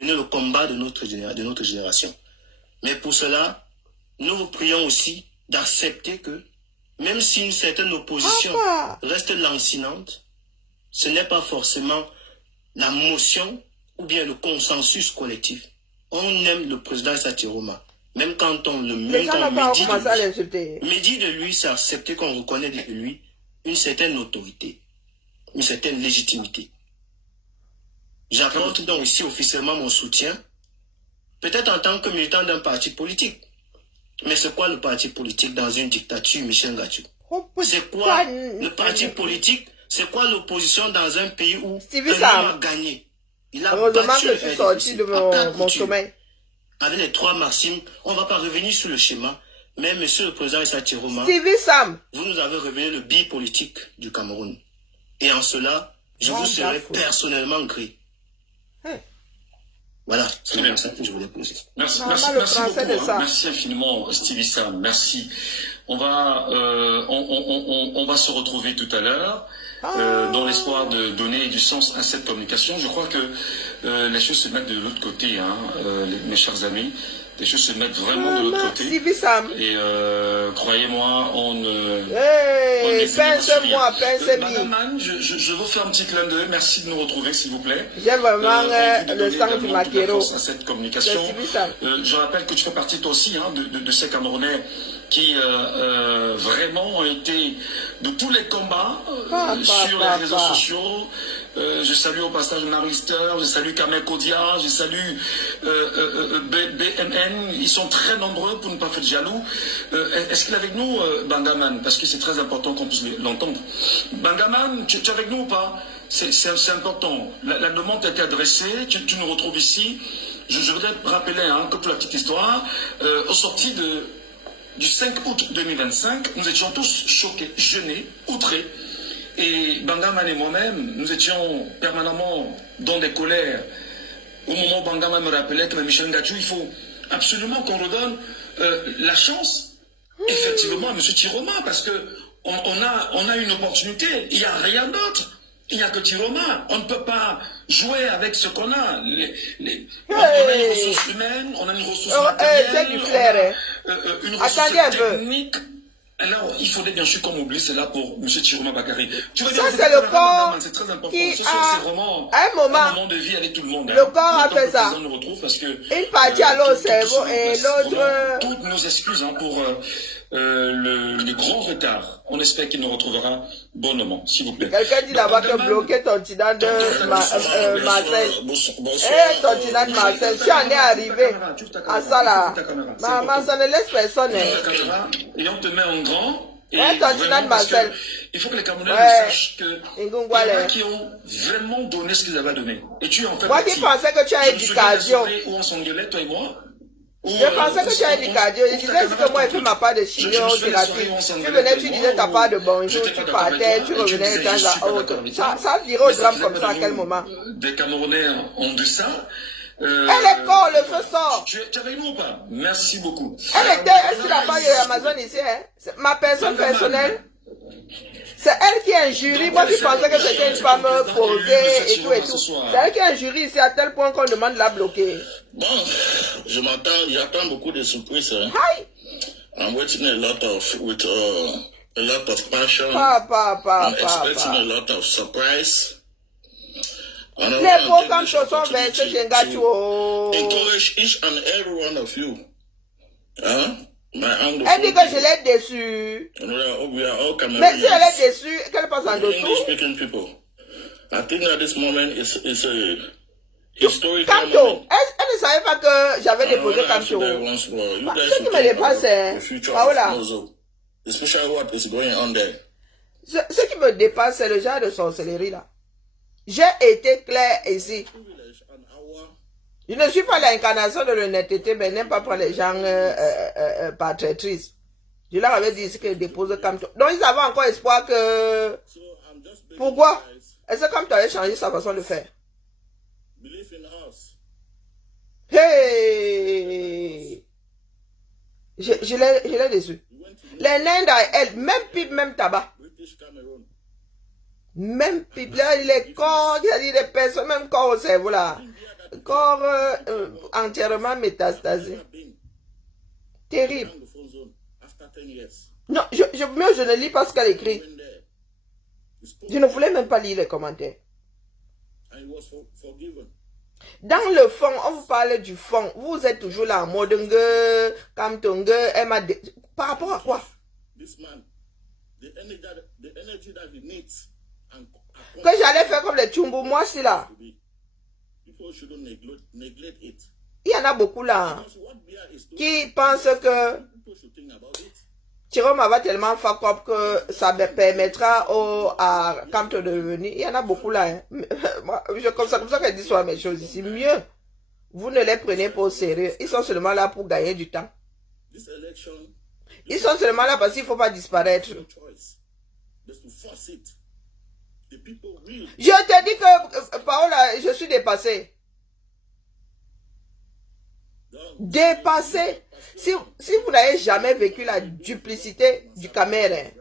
le combat de notre génération. Mais pour cela, nous vous prions aussi d'accepter que, même si une certaine opposition reste lancinante, ce n'est pas forcément la motion ou bien le consensus collectif. On aime le président Satiroma. Même quand on le médit de lui, c'est accepter qu'on reconnaît de lui une certaine autorité, une certaine légitimité. J'apporte donc ici officiellement mon soutien, peut-être en tant que militant d'un parti politique. Mais c'est quoi le parti politique dans une dictature, Michel Gatou? C'est quoi le parti politique? C'est quoi l'opposition dans un pays où un homme a gagné? Il a battu le fait de mon sommeil. Avec les 3 maximes, on ne va pas revenir sur le schéma. Mais monsieur le président Issa Tiroma, vous nous avez révélé le bipolitique du Cameroun. Et en cela, je vous serai personnellement gré. Voilà, c'est bien ça que je voulais poser. Merci beaucoup, merci infiniment Stevie Sam, merci. On va se retrouver tout à l'heure. Dans l'espoir de donner du sens à cette communication. Je crois que les choses se mettent de l'autre côté, hein, mes chers amis. Les choses se mettent vraiment de l'autre côté. Et croyez-moi, pince-moi. Madame Man, je vous fais un petit clin d'œil. Merci de nous retrouver, s'il vous plaît. J'aime vraiment le sang du maquero. À cette communication. Je rappelle que tu fais partie toi aussi hein, de ces Camerounais qui vraiment ont été de tous les combats sur les réseaux sociaux. Je salue au passage Marister, je salue Kamel Kodia, je salue BMN. Ils sont très nombreux pour ne pas faire de jaloux. Est-ce qu'il est avec nous, Bangaman? Parce que c'est très important qu'on puisse l'entendre. Bangaman, tu es avec nous ou pas? C'est important. La demande a été adressée, tu nous retrouves ici. Je voudrais rappeler hein, que pour la petite histoire, au sorti du 5 août 2025, nous étions tous choqués, gênés, outrés. Et Bangaman et moi-même, nous étions permanemment dans des colères. Au moment où Bangaman me rappelait que Michel Gatou, il faut absolument qu'on redonne la chance, effectivement, à M. Tiroma, parce qu'on a une opportunité, il n'y a rien d'autre. Il n'y a que Tiroma. On ne peut pas jouer avec ce qu'on a. On a une ressource humaine, on a une ressource matérielle, une ressource technique. Alors, il faudrait bien sûr qu'on oublie cela pour M. Tiroma Bakary. Ça, c'est le corps c'est très important. qui Ce soir, c'est vraiment un moment de vie avec tout le monde. Le corps a fait ça. Nous retrouve parce que, une partie à l'autre cerveau et l'autre... Toutes nos excuses hein, pour le grand retard. On espère qu'il nous retrouvera bonnement, s'il vous plaît. Quelqu'un dit là-bas que bloquer ton tinant de Marseille. Ton tinant de Marseille, tu en es arrivé à ça là. Maman, ça ne laisse personne. Et on te met en grand. Il faut que les Camerounais sachent que il y en a qui ont vraiment donné ce qu'ils avaient donné. Et tu en fais moi qui pensais que tu as éducation. Où on s'engueulait, toi et moi. Je pensais que tu as éducation. Je disais que moi, j'ai fait ma part de chimiothérapie. Tu venais, tu disais ta part de bonjour, tu partais, tu revenais dans la autre. Ça virait au drame comme ça à quel moment? Des Camerounais ont de ça. Elle est corps, le feu sort. Tu es avec nous ou pas? Merci beaucoup. Elle était sur la page d'Amazon ici. Hein. Ma personne personnelle. C'est elle qui injurie. Moi, je pensais que c'était une femme posée et tout et tout. C'est elle qui injurie ici à tel point qu'on demande de la bloquer. Bon, j'attends beaucoup de surprises. Hein. Hi. I'm waiting a lot of passion. I'm expecting a lot of surprise. Les programmes sont versés chez Ngatou. Encourage each and every one of you. Huh? Elle dit que je l'ai déçue. Mais si elle est déçue, qu'elle passe en dessous. I think that this moment is a historic Kanto, moment. Elle ne savait pas que j'avais déposé Kanto. Ce qui me dépasse, c'est Paola. Especially what is going on there. Ce qui me dépasse, c'est le genre de sorcellerie là. J'ai été clair ici. Je ne suis pas l'incarnation de l'honnêteté, mais n'aime pas prendre les gens par traîtrise. Je leur avais dit que dépose Kanto. Donc ils avaient encore espoir que... Pourquoi? Est-ce que Kanto avait changé sa façon de faire? Hey! Je l'ai déçu. Les nains d'Aël, même pipe, même tabac. Même pipe, là, les corps, c'est-à-dire les personnes, même corps au cerveau là. corps entièrement métastasé. Terrible. Non, je ne lis pas ce qu'elle écrit. Je ne voulais même pas lire les commentaires. Dans le fond, on vous parle du fond. Vous êtes toujours là en mode par rapport à quoi? Que j'allais faire comme les Tchumbu, moi c'est là. Il y en a beaucoup là qui pensent que Chiroma va tellement fuck up que ça permettra à Kamto de revenir. Il y en a beaucoup là. Hein. Comme ça qu'elle dit soit mes choses ici. Mieux, vous ne les prenez pas au sérieux. Ils sont seulement là pour gagner du temps. Ils sont seulement là parce qu'il ne faut pas disparaître. Je te dis que, Paola, je suis dépassé. Dépassé. Si vous n'avez jamais vécu la duplicité du Cameroun,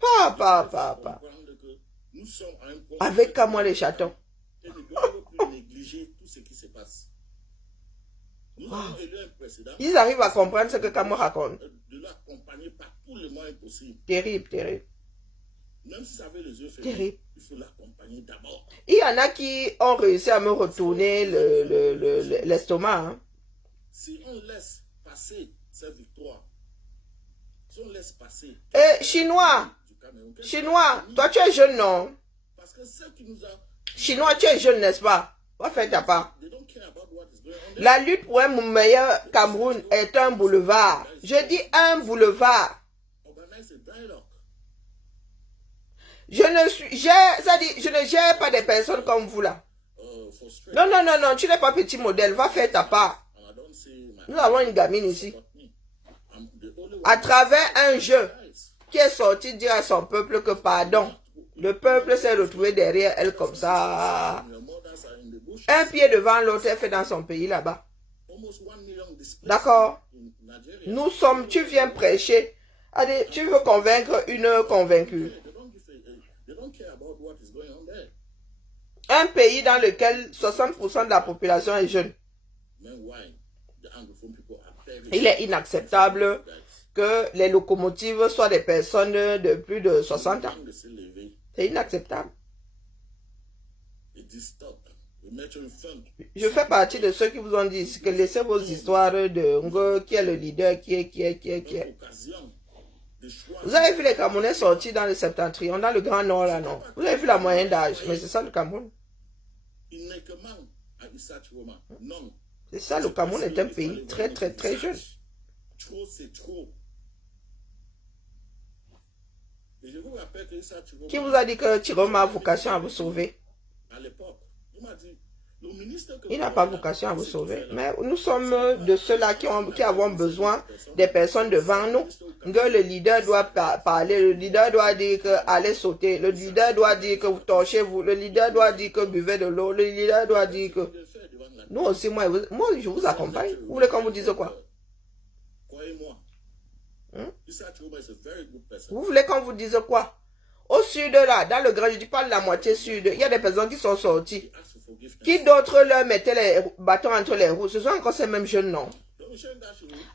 Papa. Avec moi les chatons. Ils arrivent à comprendre ce que Kamo raconte. Terrible. Terrible. Il y en a qui ont réussi à me retourner l'estomac. Hein. Si on laisse passer cette victoire, si on laisse passer... Chinois, toi tu es jeune, non? Parce que ce qui nous a... Chinois, tu es jeune, n'est-ce pas? Va faire ta part. La lutte pour un meilleur Cameroun est un boulevard. Je dis un boulevard. Je ne gère pas des personnes comme vous là. Non, tu n'es pas petit modèle. Va faire ta part. Nous avons une gamine ici. À travers un jeu qui est sorti dire à son peuple que pardon. Le peuple s'est retrouvé derrière elle comme ça. Un pied devant l'autre, elle fait dans son pays là-bas. D'accord? Tu viens prêcher. Allez, tu veux convaincre une convaincue. Un pays dans lequel 60% de la population est jeune. Il est inacceptable que les locomotives soient des personnes de plus de 60 ans. C'est inacceptable. Je fais partie de ceux qui vous ont dit que laissez vos histoires de qui est le leader, qui est. Vous avez vu les Camerounais sortis dans le septentrion, dans le Grand Nord là, non? Vous avez vu la moyenne d'âge, mais c'est ça le Cameroun. C'est ça, le Cameroun est un pays très jeune. Qui vous a dit que Chiroma a vocation à vous sauver? Il n'a pas vocation à vous sauver. Mais nous sommes de ceux-là qui avons besoin des personnes devant nous. Que le leader doit parler, le leader doit dire que allez sauter, le leader doit dire que vous torchez-vous, le leader doit dire que buvez de l'eau, le leader doit dire que... Nous aussi, moi je vous accompagne. Vous voulez qu'on vous dise quoi? Vous voulez qu'on vous dise quoi? Au sud là, dans le grand, je dis pas la moitié sud, il y a des personnes qui sont sorties. Qui d'autres leur mettaient les bâtons entre les roues? Ce sont encore ces mêmes jeunes, non?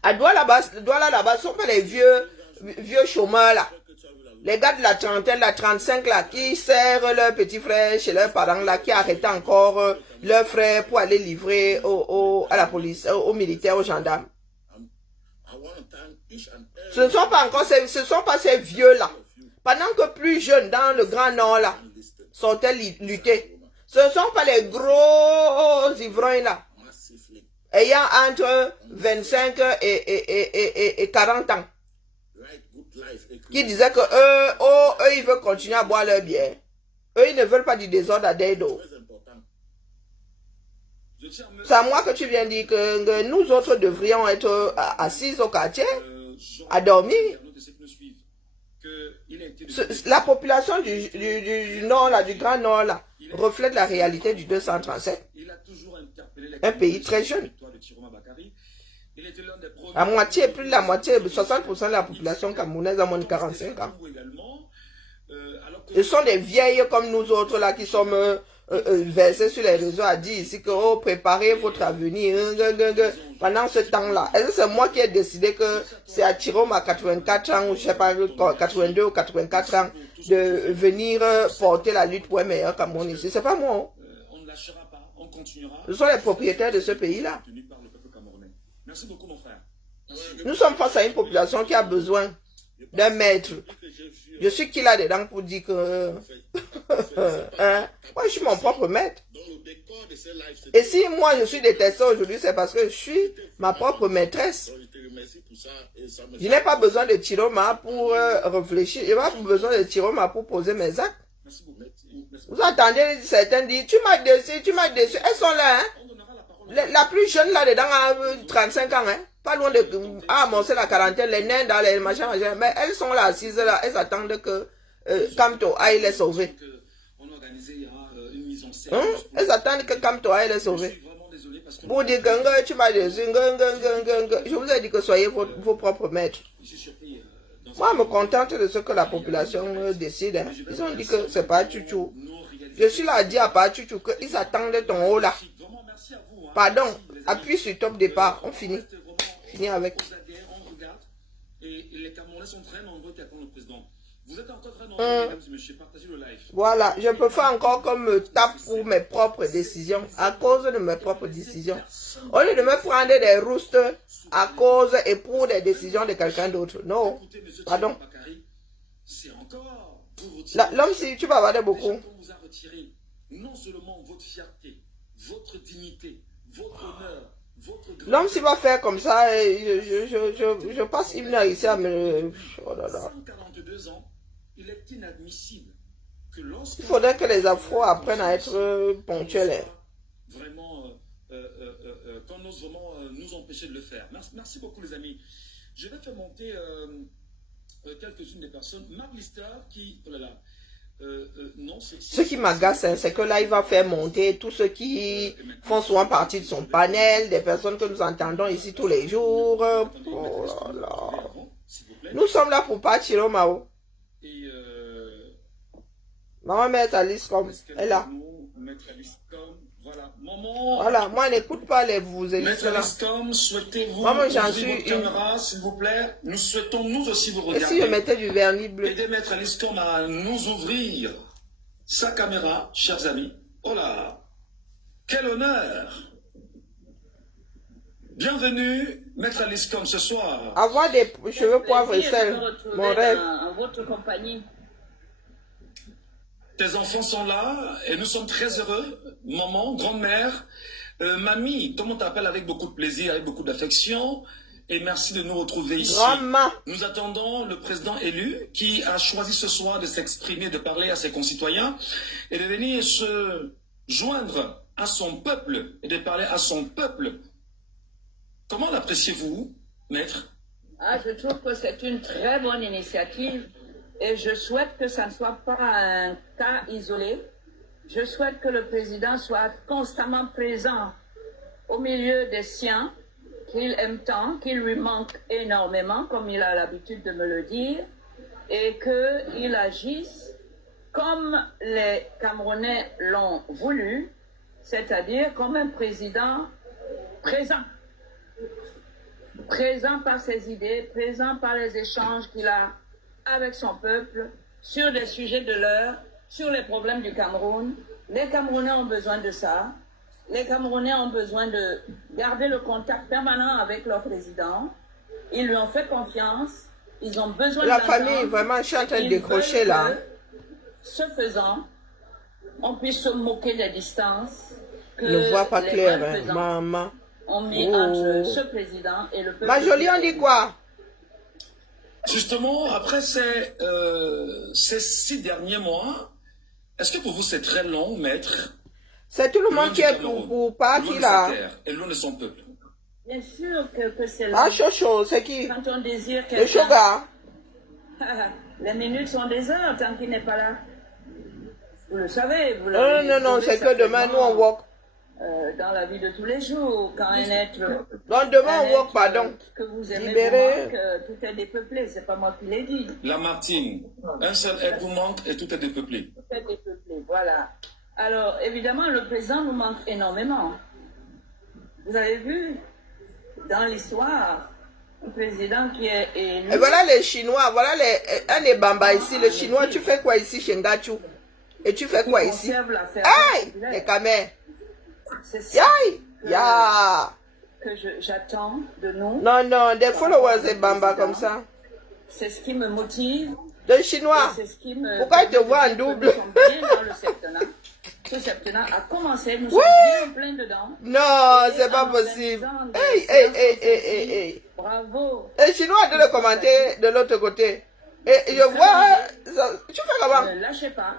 À Douala là-bas, ce sont pas les vieux chômeurs là. Les gars de la trentaine, la 35 là, qui serrent leurs petits frères chez leurs parents là, qui arrêtent encore leurs frères pour aller livrer à la police, aux militaires, aux gendarmes. Ce ne sont pas encore ce sont pas ces vieux là. Pendant que plus jeunes dans le Grand Nord là, sortaient lutter. Ce ne sont pas les gros ivrognes là, ayant entre 25 et 40 ans, qui disaient que eux, ils veulent continuer à boire leur bière. Eux, ils ne veulent pas du désordre à Dedo. C'est à moi que tu viens dire que nous autres devrions être assis au quartier, à dormir. La population du Nord là, du Grand Nord là, reflète la réalité du 237. Un pays très jeune. La moitié, plus de la moitié, 60% de la population camerounaise a moins de 45 ans. Ce sont des vieilles comme nous autres là qui sommes versés sur les réseaux à dire ici que oh, préparez votre avenir pendant ce temps-là. Est-ce que c'est moi qui ai décidé que c'est à Chiroma à 84 ans ou je sais pas 82 ou 84 ans de venir porter la lutte pour un meilleur Cameroun ici? C'est pas moi. Hein. On ne lâchera pas, on continuera. Ce sont les propriétaires de ce pays-là. Tenu par le peuple camerounais. Merci beaucoup mon frère. Nous sommes face à une population qui a besoin d'un maître. Je suis qui là dedans pour dire que hein? Moi je suis mon propre maître. Et si moi je suis détesté aujourd'hui, c'est parce que je suis ma propre maîtresse. Je n'ai pas besoin de Chiroma pour réfléchir. Je n'ai pas besoin de Chiroma pour poser mes actes. Vous entendez certains dire, tu m'as déçu, tu m'as déçu. Elles sont là, hein? La plus jeune là dedans a 35 ans, hein? Pas loin de amorcer la quarantaine, les nains dans les machins, mais elles sont là assises là, elles attendent que Kamto aille les sauver. Hein? Elles attendent que Kamto aille les sauver. Pour dire que tu m'as déçu, je vous ai dit que soyez vos propres maîtres. Moi, je me contente de ce que la population décide. Hein. Ils ont dit que c'est pas Chouchou. Je suis là à dire à pas Chouchou qu'ils attendent ton haut là. Pardon, appuie sur top départ, on finit. Finir avec. Et les Camerounais sont très nombreux qui attendent le président. Vous êtes encore très nombreux, mesdames et messieurs, partagez le live. Voilà, je peux faire encore comme me tape pour mes propres décisions, à cause de mes propres décisions. Au lieu de me prendre des roustes à cause et pour des décisions de quelqu'un d'autre. Non, pardon. L'homme, si tu vas avoir beaucoup. Vous a retiré non seulement votre fierté, votre dignité, votre honneur. L'homme s'il va faire comme ça, je passe une heure ici à me... Oh là là. 142 ans, il est inadmissible que lorsque... Il faudrait que les Afro apprennent à être ponctuels. Vraiment, qu'on ose vraiment nous empêcher de le faire. Merci beaucoup les amis. Je vais faire monter quelques-unes des personnes. Mark Lister qui... Oh là là. Non, ce qui m'agace, hein, c'est que là, il va faire monter tous ceux qui font souvent partie de son panel, des personnes que nous entendons ici tous les jours. Oh là là. Nous sommes là pour pas tirer au Mao. Maman met Alice comme elle est là. Voilà, moi, n'écoute pas les vous élites là. Souhaitez-vous maman, j'en ouvrir suis votre caméra, s'il vous plaît. Nous souhaitons nous aussi vous regarder. Et si je mettais du vernis bleu? Aidez Maître Aliscom à nous ouvrir sa caméra, chers amis. Oh là, quel honneur! Bienvenue, Maître Aliscom, ce soir. Avoir des cheveux poivre et sel, mon rêve. En votre compagnie. Tes enfants sont là et nous sommes très heureux. Maman, grand-mère, mamie, comme on t'appelle avec beaucoup de plaisir, avec beaucoup d'affection. Et merci de nous retrouver ici. Maman. Nous attendons le président élu qui a choisi ce soir de s'exprimer, de parler à ses concitoyens et de venir se joindre à son peuple et de parler à son peuple. Comment l'appréciez-vous, maître? Ah, je trouve que c'est une très bonne initiative. Et je souhaite que ça ne soit pas un cas isolé. Je souhaite que le président soit constamment présent au milieu des siens, qu'il aime tant, qu'il lui manque énormément, comme il a l'habitude de me le dire, et qu'il agisse comme les Camerounais l'ont voulu, c'est-à-dire comme un président présent. Présent par ses idées, présent par les échanges qu'il a avec son peuple, sur des sujets de l'heure, sur les problèmes du Cameroun. Les Camerounais ont besoin de ça. Les Camerounais ont besoin de garder le contact permanent avec leur président. Ils lui ont fait confiance. Ils ont besoin de la famille, vraiment, je suis en train de décrocher là. Ce faisant, on puisse se moquer des distances que ne vois pas les clair, vrais hein, faisants maman. ont mis entre ce président et le peuple. Ma jolie, on dit quoi? Justement, après ces 6 derniers mois, est-ce que pour vous c'est très long, maître? C'est tout le monde qui est pour parti là. Et loin de son peuple. Bien sûr que c'est Ah, long. Chocho, c'est qui? Quand on désire Le quelqu'un, Shoga. les minutes sont des heures tant qu'il n'est pas là. Vous le savez. Vous Non, non, non, c'est que demain, nous, on walk. dans la vie de tous les jours. Quand un être, Donc demain, on voit, pardon. que vous aimez Libéré. vous manque, tout est dépeuplé. C'est pas moi qui l'ai dit. Lamartine, un seul être vous manque et tout est dépeuplé. Tout est dépeuplé, voilà. Alors, évidemment, le président nous manque énormément. Vous avez vu, dans l'histoire, le président qui est élu... Et voilà les Chinois, voilà un des Bamba ici. Le Chinois, tu fais quoi ici chez Ngachu? Et tu fais quoi ici? conserve la ferveur Aïe! populaire. Les camés. C'est ça Aïe! Ya! que j'attends de nous. Non, non, des followers des Bamba comme ça. C'est ce qui me motive. De Chinois. C'est ce qui me... Pourquoi ils te voient en double? Nous sommes bien dans le septennat. Ce septennat a commencé, nous sommes bien plein dedans. Non, c'est Et pas en possible. organisant des Hey, hey, séances hey, hey, concertées. hey, hey. Bravo. Les Chinois de le commenter de l'autre côté. Et je vois, tu fais comment? Ne lâchez pas.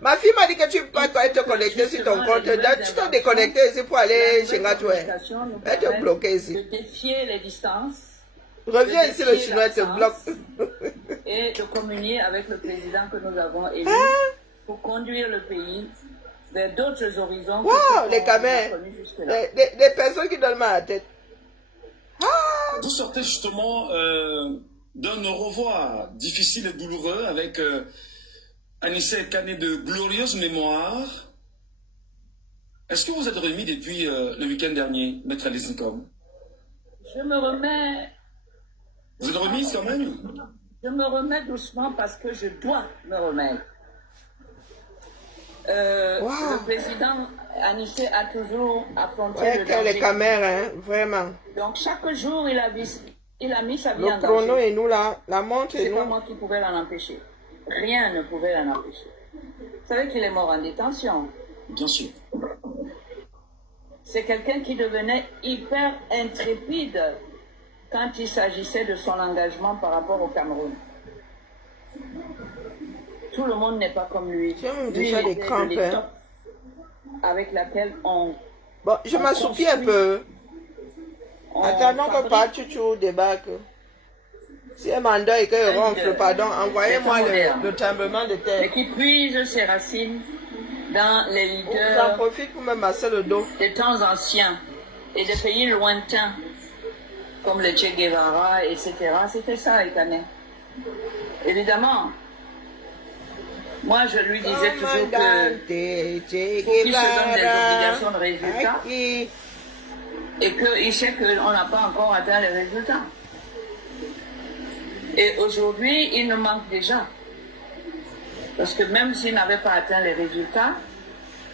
Ma fille m'a dit que tu peux pas être connecté sur ton compte. Là, tu t'es déconnecté ici pour aller chez Ngachoue. Elle te bloquer De ici. défier les distances Reviens ici, le Chinois te bloque. et de communier avec le président que nous avons élu pour conduire le pays vers d'autres horizons que Wow, ceux les qu'on a camés. connus jusque-là. Des personnes qui donnent mal à la tête. Ah! Vous sortez justement d'un au revoir difficile et douloureux avec Anissé Kane de glorieuse mémoire. Est-ce que vous êtes remis depuis le week-end dernier, Maître Alizinkom? Je me remets... Vous êtes remise quand même? Je me remets doucement parce que je dois me remettre. Wow. Le président Anissé a toujours affronté Ouais, le que les danger. caméras, hein, vraiment. Donc chaque jour, il a mis sa vie Le en chrono danger. est nous là, la montre est C'est pas nous. moi qui pouvais l'en empêcher. Rien ne pouvait l'en empêcher. Vous savez qu'il est mort en détention. Bien sûr. C'est quelqu'un qui devenait hyper intrépide quand il s'agissait de son engagement par rapport au Cameroun. Tout le monde n'est pas comme lui. J'ai même Lui, déjà il des était de crampes, hein. l'étoffe avec laquelle on... Bon, je m'assoupis un peu. Attendons que Pachuchu débarque. Si un mandat et qu'il ronfle, pardon, envoyez-moi le tremblement de et terre. qui puise ses racines dans les J'en leaders profite pour me masser le dos. des temps anciens et des pays lointains comme le Che Guevara, etc. C'était ça, Ekane. Évidemment, moi je lui disais toujours que faut qu'il se donne des obligations de résultats et qu'il sait qu'on n'a pas encore atteint les résultats. Et aujourd'hui, il nous manque déjà. Parce que même s'il n'avait pas atteint les résultats,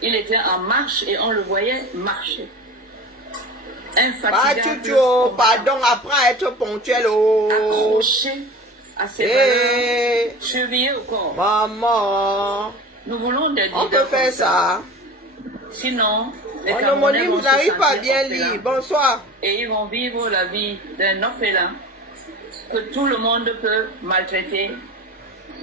il était en marche et on le voyait marcher. Infatigable, Pachuchu, pardon, apprends à être ponctuel. Oh. accroché à ses valeurs, Eh, chevillé au corps. maman, Nous voulons des on peut leaders faire comme ça. Sinon, les Mon Camerounais homonyme vont se n'arrive pas à sentir bien orphelins. lire. Bonsoir. Et ils vont vivre la vie d'un orphelin que tout le monde peut maltraiter,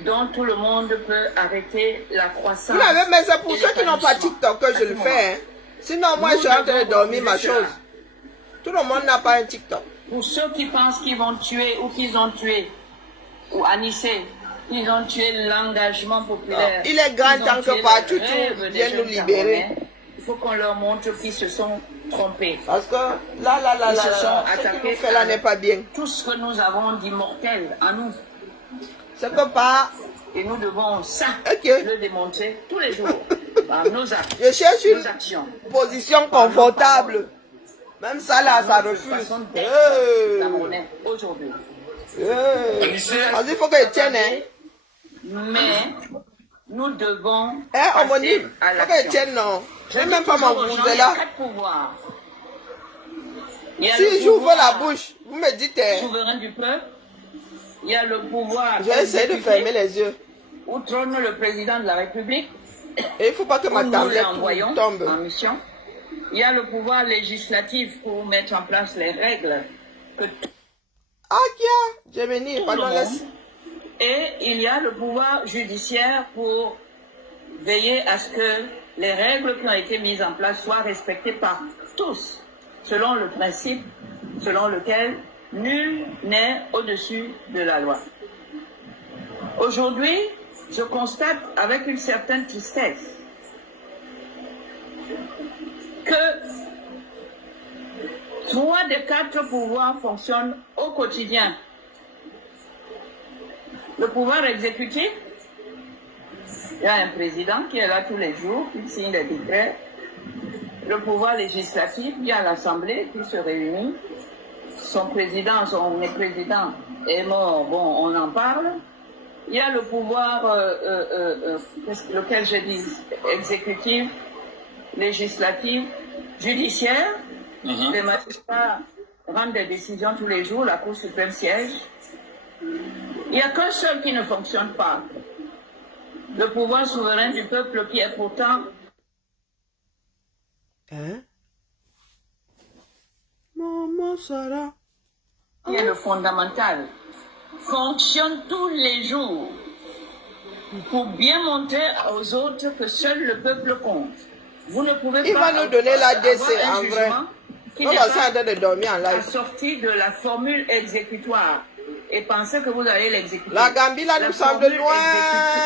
dont tout le monde peut arrêter la croissance. Vous l'avez, mais c'est pour et ceux qui n'ont pas l'épanouissement. TikTok que je le fais. Hein. Sinon, moi, je suis en train de dormir ma chose. Tout le monde n'a pas un TikTok. Pour ceux qui pensent qu'ils vont tuer ou qu'ils ont tué, ou Anissé, ils ont tué l'engagement populaire. Il est grand ils ont temps tué que les Pachuchu rêves des vienne nous jeunes libérer. Camerounais. Il faut qu'on leur montre qu'ils se sont trompés. Parce que là, Ils se sont ce qu'il attaqués nous fait là à n'est pas bien. tout ce que nous avons d'immortel en nous. C'est que pas. Et nous devons ça Ok. le démontrer tous les jours par nos actes, Je cherche nos une actions. position confortable. Même ça là, ça Notre refuse. façon d'être Camerounais aujourd'hui. Alors, il faut qu'elle tienne, hein. Mais nous devons Eh, passer homonyme, à il faut qu'elle l'action. tienne, non. Je Je vais dis même pas toujours aux gens, m'envoûter il y a là. 4 pouvoirs. Il y a le Si j'ouvre pouvoir la bouche, vous me dites, hein, souverain du peuple. Il y a le pouvoir je vais essayer de exécutif, fermer les yeux. où trône le président de la République. Et il ne faut pas que Où ma nous tablette l'envoyons en tombe. mission. Il y a le pouvoir législatif pour mettre en place les règles que Ah, Kia, Gemini, tout le pardon, monde. laisse. Et il y a le pouvoir judiciaire pour veiller à ce que les règles qui ont été mises en place soient respectées par tous, selon le principe selon lequel nul n'est au-dessus de la loi. Aujourd'hui, je constate avec une certaine tristesse que 3 des 4 pouvoirs fonctionnent au quotidien. Le pouvoir exécutif, il y a un président qui est là tous les jours, qui signe des décrets. Le pouvoir législatif, il y a l'Assemblée qui se réunit. Son président est mort, bon, on en parle. Il y a le pouvoir, lequel je dis, exécutif, législatif, judiciaire. Les magistrats rendent des décisions tous les jours, la Cour suprême siège. Il n'y a qu'un seul qui ne fonctionne pas. Le pouvoir souverain du peuple qui est pourtant... Hein? Maman Sarah. Qui est le fondamental. Fonctionne tous les jours pour bien montrer aux autres que seul le peuple compte. Vous ne pouvez Il pas va nous donner la DC avoir un en vrai. jugement qui On n'est va pas en train de dormir en live. assorti de la formule exécutoire et penser que vous allez l'exécuter. La Gambie là nous semble formule loin.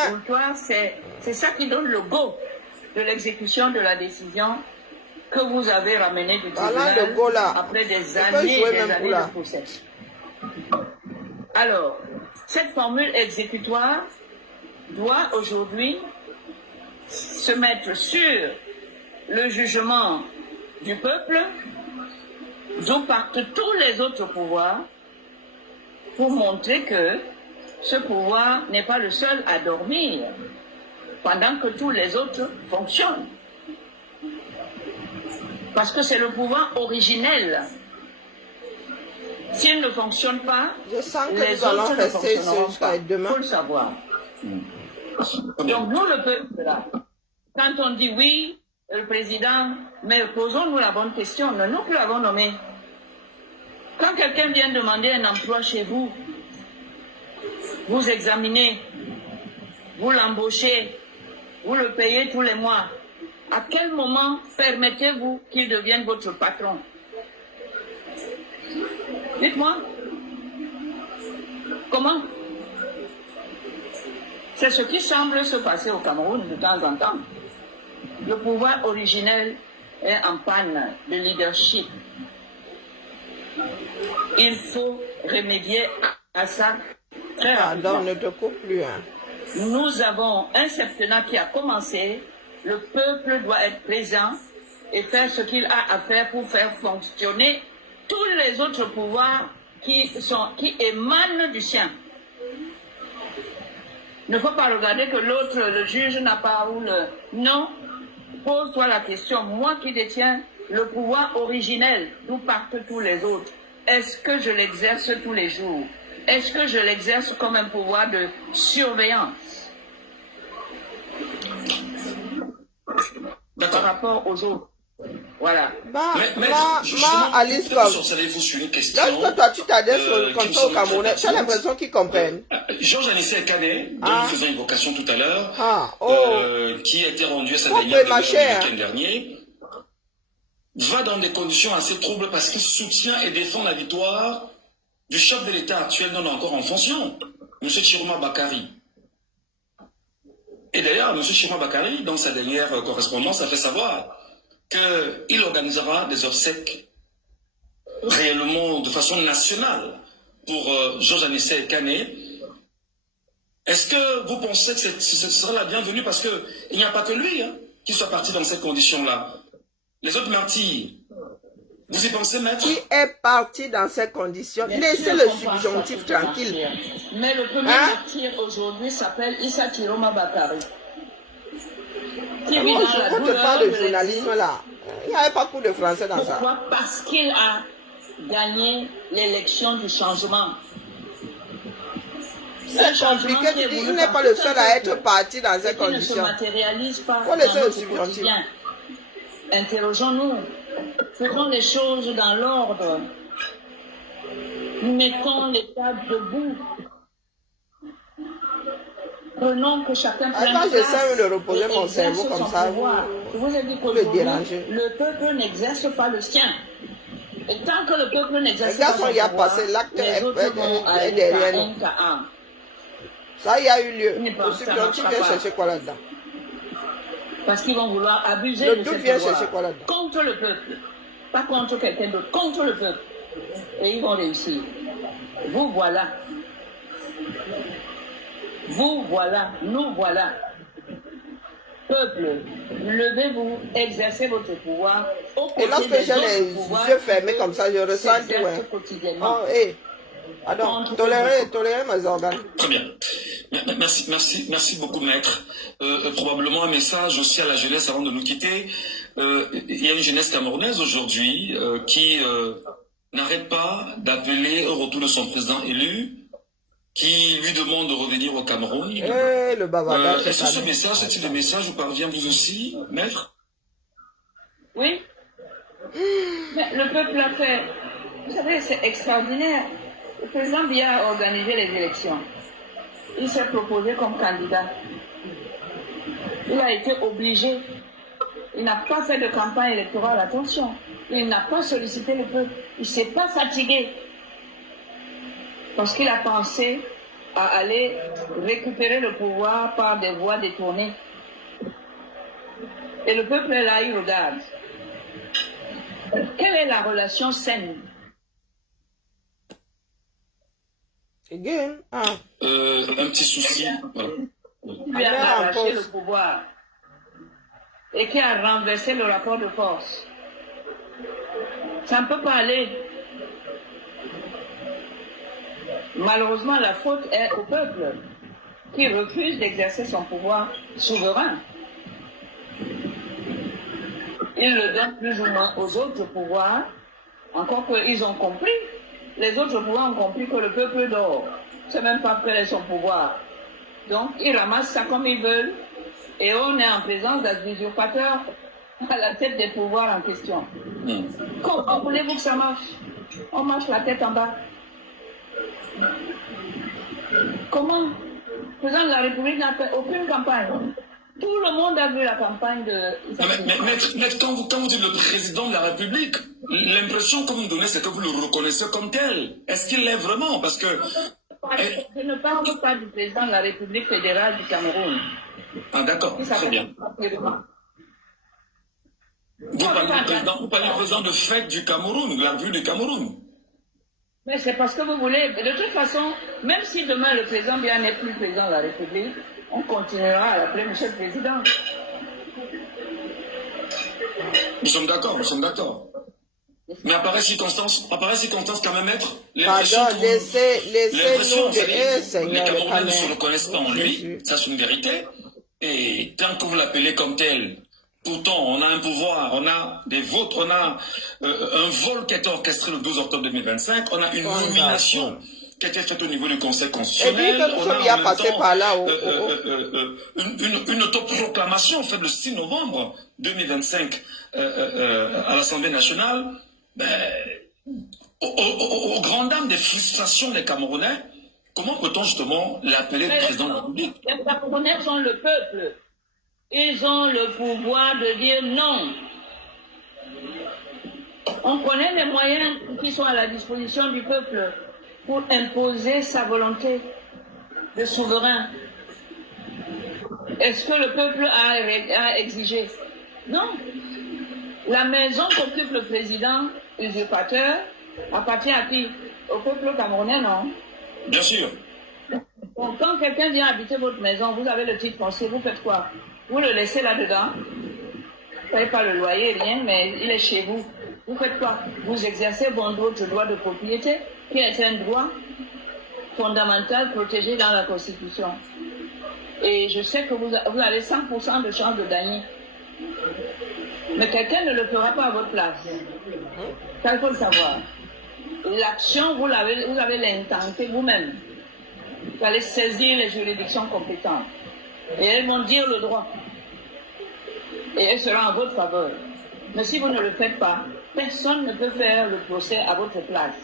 exécutoire, c'est ça qui donne le go de l'exécution de la décision que vous avez ramenée du tribunal de go là. après des On peut années jouer et des même années pour là. de procès. Alors, cette formule exécutoire doit aujourd'hui se mettre sur le jugement du peuple, d'où partent tous les autres pouvoirs, pour montrer que ce pouvoir n'est pas le seul à dormir, pendant que tous les autres fonctionnent. Parce que c'est le pouvoir originel. S'il ne fonctionne pas, Je sens que les nous allons autres ne rester fonctionneront jusqu'à pas. demain. Il faut le savoir. Donc nous, le peuple, là, quand on dit oui, le président, mais posons-nous la bonne question, non, nous qui l'avons nommé. Quand quelqu'un vient demander un emploi chez vous, vous examinez, vous l'embauchez, vous le payez tous les mois. À quel moment permettez-vous qu'il devienne votre patron? Dites-moi. Comment? C'est ce qui semble se passer au Cameroun de temps en temps. Le pouvoir originel est en panne de leadership. Il faut remédier à ça très rapidement. Pardon, ne te coupe plus. Hein. Nous avons un septennat qui a commencé. Le peuple doit être présent et faire ce qu'il a à faire pour faire fonctionner tous les autres pouvoirs qui émanent du sien. Il ne faut pas regarder que l'autre, le juge n'a pas ou le... Non, pose-toi la question. Moi qui détiens le pouvoir originel, d'où partent tous les autres, est-ce que je l'exerce tous les jours? Est-ce que je l'exerce comme un pouvoir de surveillance par rapport aux autres? Voilà. Alice, comme sur une question. lorsque toi tu t'adresses comme ça au Camerounais, tu as l'impression qu'ils comprennent. Georges Anissé Canet, dont nous faisons évocation tout à l'heure, qui a été rendu à sa dernière demeure le week-end dernier, va dans des conditions assez troubles parce qu'il soutient et défend la victoire du chef de l'État actuel non encore en fonction, M. Chiroma Bakary. Et d'ailleurs, M. Chiroma Bakary, dans sa dernière correspondance, a fait savoir qu'il organisera des obsèques réellement de façon nationale pour Georges Anissé Canet. Est-ce que vous pensez que ce sera la bienvenue? Parce qu'il n'y a pas que lui qui soit parti dans ces conditions-là. Les autres martyrs, vous y pensez, maître? Qui est parti dans ces conditions? Laissez le subjonctif tranquille. Mais le premier martyr aujourd'hui s'appelle Issa Chiroma Bakary. On te parle de journalisme là. Il n'y avait pas beaucoup de français dans ça. Pourquoi? Parce qu'il a gagné l'élection du changement. C'est compliqué, tu dis, il n'est pas le seul à être parti dans ces conditions. Il ne se matérialise pas Faut laisser dans le notre subjonctif. quotidien. Interrogeons-nous. Faisons les choses dans l'ordre. Mettons l'État debout. Prenons que chacun prenne Quand place j'essaie de reposer mon et cerveau exerce comme son ça, pouvoir. Je vous ai dit vous le qu'aujourd'hui, dérangez. le peuple n'exerce pas le sien. Et tant que le peuple n'exerce Les pas garçons, son il y a pouvoir, passé, l'acte les autres vont est aller derrière qu'à un, nous. qu'à un. Ça, il y a eu lieu. Mais bon, Le ça subjonctif marchera vient pas. chercher quoi là-dedans? Parce qu'ils vont vouloir abuser Le de doute ce vient pouvoir chercher quoi là-dedans? contre le peuple. pas contre quelqu'un d'autre, contre le peuple. Et ils vont réussir. Vous voilà. Vous voilà, nous voilà. Peuple, levez-vous, exercez votre pouvoir. Et lorsque j'ai les yeux fermés comme ça, je ressens tout. Hein. Quotidiennement. Oh, hey. Alors, tolérer mes organes. Très bien. Merci beaucoup, maître. Probablement un message aussi à la jeunesse avant de nous quitter. Il y a une jeunesse camerounaise aujourd'hui qui n'arrête pas d'appeler au retour de son président élu, qui lui demande de revenir au Cameroun. Le bavardage. Est-ce que ce message, ce type de message vous parvient vous aussi, maître? Oui. Mais le peuple l'a fait. Vous savez, c'est extraordinaire. Le président Biya a organisé les élections. Il s'est proposé comme candidat. Il a été obligé. Il n'a pas fait de campagne électorale, attention. Il n'a pas sollicité le peuple. Il ne s'est pas fatigué. Parce qu'il a pensé à aller récupérer le pouvoir par des voies détournées. Et le peuple là, il regarde. Quelle est la relation saine? Again. Un petit souci. Voilà. Qui lui a arraché le pouvoir et qui a renversé le rapport de force. Ça ne peut pas aller. Malheureusement, la faute est au peuple qui refuse d'exercer son pouvoir souverain. Il le donne plus ou moins aux autres pouvoirs, encore qu'ils ont compris. Les autres pouvoirs ont compris que le peuple dort. C'est même pas quel est son pouvoir. Donc, ils ramassent ça comme ils veulent. Et on est en présence d'un usurpateur à la tête des pouvoirs en question. Comment voulez-vous que ça marche? On marche la tête en bas. Comment? Le président de la République n'a fait aucune campagne. Tout le monde a vu la campagne de... Mais quand vous dites le président de la République, l'impression que vous me donnez, c'est que vous le reconnaissez comme tel. Est-ce qu'il l'est vraiment? Parce que... Je ne parle pas du président de la République fédérale du Cameroun. Ah d'accord, très bien. Vous parlez du président de fait du Cameroun, de la République du Cameroun. Mais c'est parce que vous voulez... De toute façon, même si demain le président Biya n'est plus président de la République, on continuera à l'appeler Monsieur le Président. Nous sommes d'accord. Mais à pareille circonstance quand même, maître, Pardon, laissez-nous de les Seigneur. Camerounais ne se reconnaissent pas en lui, ça c'est une vérité. Et tant que vous l'appelez comme tel, pourtant on a un pouvoir, on a des votes, on a un vol qui a été orchestré le 12 octobre 2025, on a une nomination qui a été faite au niveau du Conseil constitutionnel. Et puis que nous sommes bien passés par là. Une autoproclamation faite le 6 novembre 2025 à l'Assemblée nationale. Aux grandes dames des frustrations des Camerounais, comment peut-on justement l'appeler le président de la République? Les Camerounais sont le peuple. Ils ont le pouvoir de dire non. On connaît les moyens qui sont à la disposition du peuple pour imposer sa volonté de souverain. Est-ce que le peuple a exigé? Non. La maison qu'occupe le président usurpateur appartient à qui? Au peuple camerounais, non? Bien sûr. Donc, quand quelqu'un vient habiter votre maison, vous avez le titre foncier, vous faites quoi? Vous le laissez là-dedans. Vous ne payez pas le loyer, rien, mais il est chez vous. Vous faites quoi? Vous exercez votre droit de propriété, qui est un droit fondamental protégé dans la Constitution. Et je sais que vous avez 100% de chance de gagner. Mais quelqu'un ne le fera pas à votre place. Ça, il faut le savoir. L'action, vous avez l'intenté vous-même. Vous allez saisir les juridictions compétentes. Et elles vont dire le droit. Et elles seront en votre faveur. Mais si vous ne le faites pas, personne ne peut faire le procès à votre place.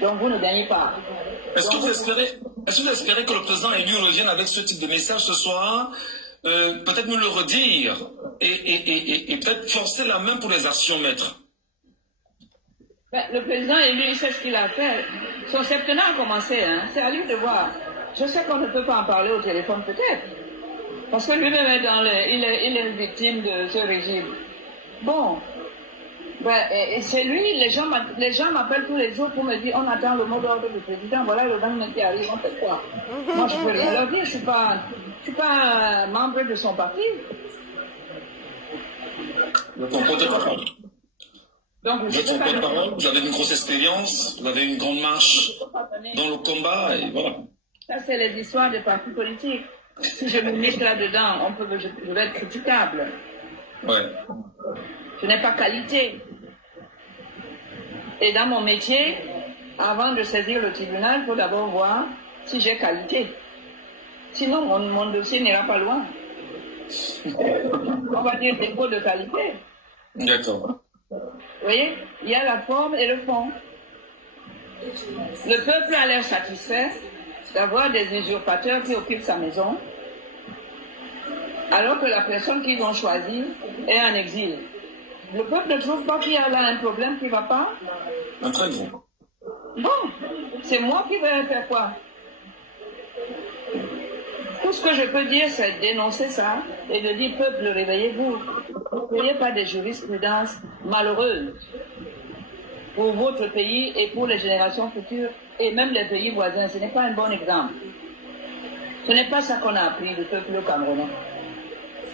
Donc vous ne gagnez pas. Est-ce que vous espérez que le président élu revienne avec ce type de message ce soir? Peut-être nous le redire et peut-être forcer la main pour les actions, maître. Le président élu, il sait ce qu'il a fait. Son septennat a commencé, hein. C'est à lui de voir. Je sais qu'on ne peut pas en parler au téléphone, peut-être. Parce que lui-même il est victime de ce régime. Bon, ben, et c'est lui, les gens m'appellent tous les jours pour me dire on attend le mot d'ordre du président, voilà le 20 mai qui arrive, on fait quoi? Moi je peux rien leur dire, je suis pas membre de son parti. Vous êtes en porte-parole. Donc Vous êtes en porte-parole, vous avez une grosse expérience, vous avez une grande marche dans le combat, et voilà. Ça, c'est les histoires des partis politiques. Si je me mets là-dedans, je vais être critiquable. Ouais. Je n'ai pas qualité. Et dans mon métier, avant de saisir le tribunal, il faut d'abord voir si j'ai qualité. Sinon, mon dossier n'ira pas loin. On va dire défaut de qualité. D'accord. Vous voyez, il y a la forme et le fond. Le peuple a l'air satisfait d'avoir des usurpateurs qui occupent sa maison, alors que la personne qu'ils ont choisie est en exil. Le peuple ne trouve pas qu'il y a là un problème qui ne va pas. Entraîne-vous. Bon, c'est moi qui vais faire quoi? Tout ce que je peux dire, c'est dénoncer ça et de dire, peuple, réveillez-vous. Ne créez pas des jurisprudences malheureuses pour votre pays et pour les générations futures et même les pays voisins. Ce n'est pas un bon exemple. Ce n'est pas ça qu'on a appris du peuple camerounais.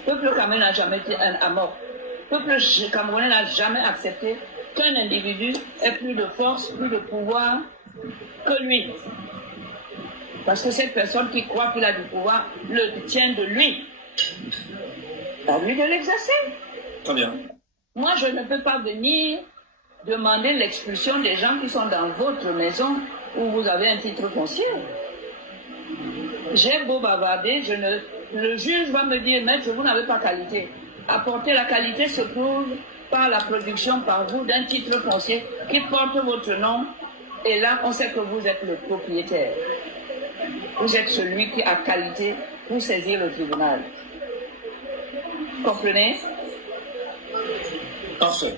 Le peuple camerounais n'a jamais été un amorphe. Le peuple camerounais n'a jamais accepté qu'un individu ait plus de force, plus de pouvoir que lui. Parce que cette personne qui croit qu'il a du pouvoir le tient de lui. À lui de l'exercer. Très bien. Moi, je ne peux pas venir demander l'expulsion des gens qui sont dans votre maison où vous avez un titre foncier. J'ai beau bavarder, le juge va me dire, maître, vous n'avez pas qualité. Apporter la qualité se prouve par la production par vous d'un titre foncier qui porte votre nom. Et là, on sait que vous êtes le propriétaire. Vous êtes celui qui a qualité pour saisir le tribunal. Comprenez? Parfait.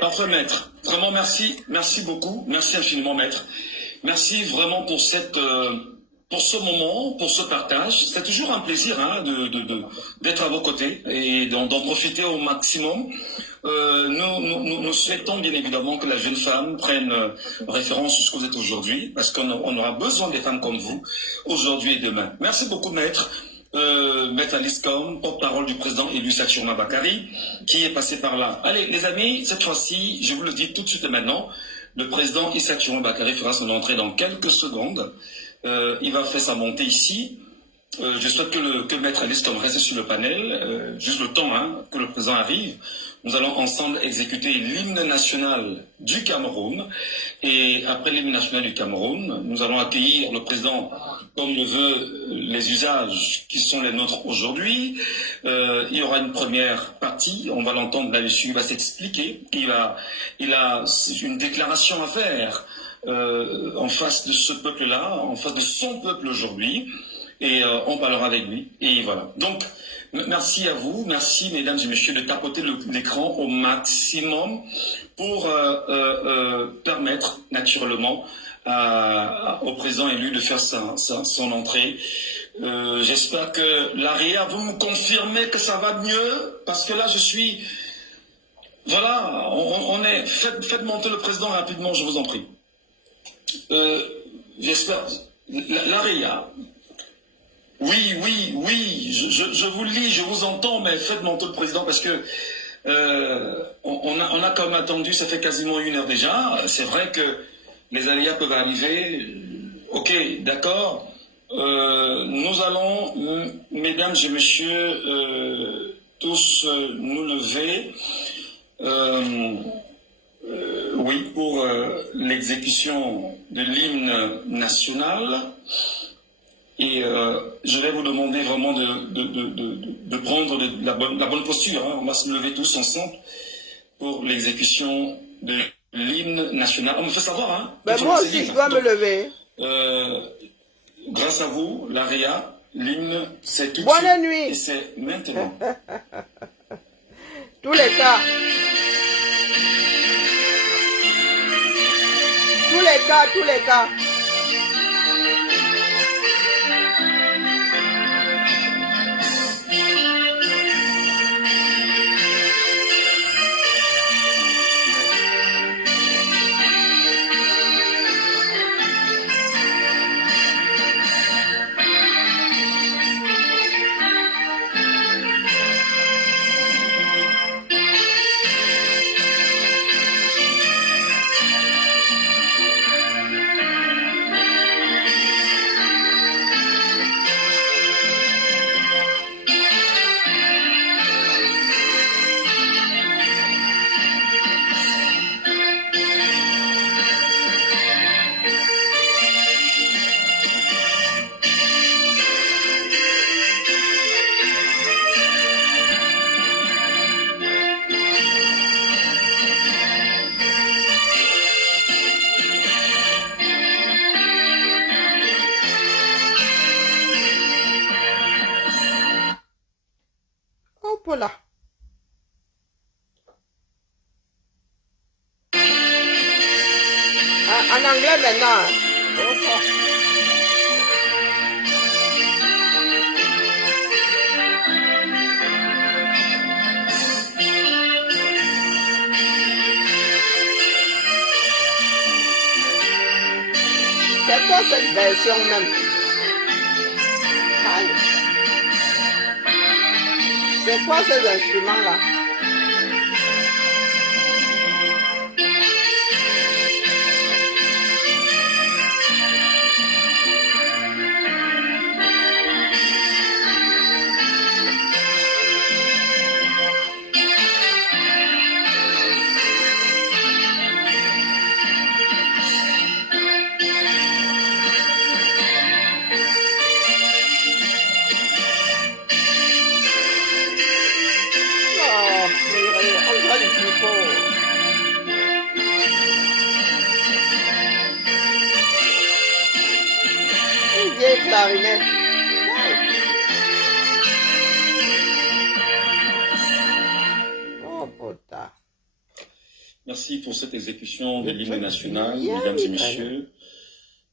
Parfait, maître. Vraiment, merci. Merci beaucoup. Merci infiniment, maître. Merci vraiment pour pour ce moment, pour ce partage. C'est toujours un plaisir hein, d'être à vos côtés et d'en profiter au maximum. Nous souhaitons bien évidemment que la jeune femme prenne référence sur ce que vous êtes aujourd'hui, parce qu'on aura besoin des femmes comme vous aujourd'hui et demain. Merci beaucoup, maître. Maître Alice Kom, porte-parole du président élu Saturna Bakary, qui est passé par là. Allez, les amis, cette fois-ci, je vous le dis tout de suite et maintenant, le président Issa Saturna Bakary fera son entrée dans quelques secondes. Il va faire sa montée ici. Je souhaite que Maître Alice Kom reste sur le panel, juste le temps hein, que le président arrive. Nous allons ensemble exécuter l'hymne national du Cameroun. Et après l'hymne national du Cameroun, nous allons accueillir le président comme le veut les usages qui sont les nôtres aujourd'hui. Il y aura une première partie, on va l'entendre là-dessus, il va s'expliquer. Il a une déclaration à faire en face de ce peuple-là, en face de son peuple aujourd'hui. Et on parlera avec lui. Et voilà. Donc, merci à vous. Merci, mesdames et messieurs, de tapoter l'écran au maximum pour permettre naturellement au président élu de faire son entrée. J'espère que l'AREA, vous me confirmez que ça va mieux, parce que là, je suis... Voilà, faites monter le président rapidement, je vous en prie. J'espère... L'AREA... Oui, je vous lis, je vous entends, mais faites monter le président parce que on a quand même attendu, ça fait quasiment 1 heure déjà. C'est vrai que les aléas peuvent arriver. Ok, d'accord. Nous allons, mesdames et messieurs, tous nous lever. Oui, pour l'exécution de l'hymne national. Et je vais vous demander vraiment de prendre la bonne posture. Hein. On va se lever tous ensemble pour l'exécution de l'hymne national. On me fait savoir. Hein, ben moi aussi, je dois me lever. Grâce à vous, l'AREA, l'hymne, c'est tout de suite. Bonne nuit. Et c'est maintenant. Tous les cas. Tous les cas. Hop là. Ah, en anglais maintenant. C'est quoi cette version même? Aïe. C'est quoi ces instruments-là? Oh, purée, on voit les pipeaux. Une vieille clarinette. Oh, putain. Merci pour cette exécution de l'hymne national, mesdames et messieurs.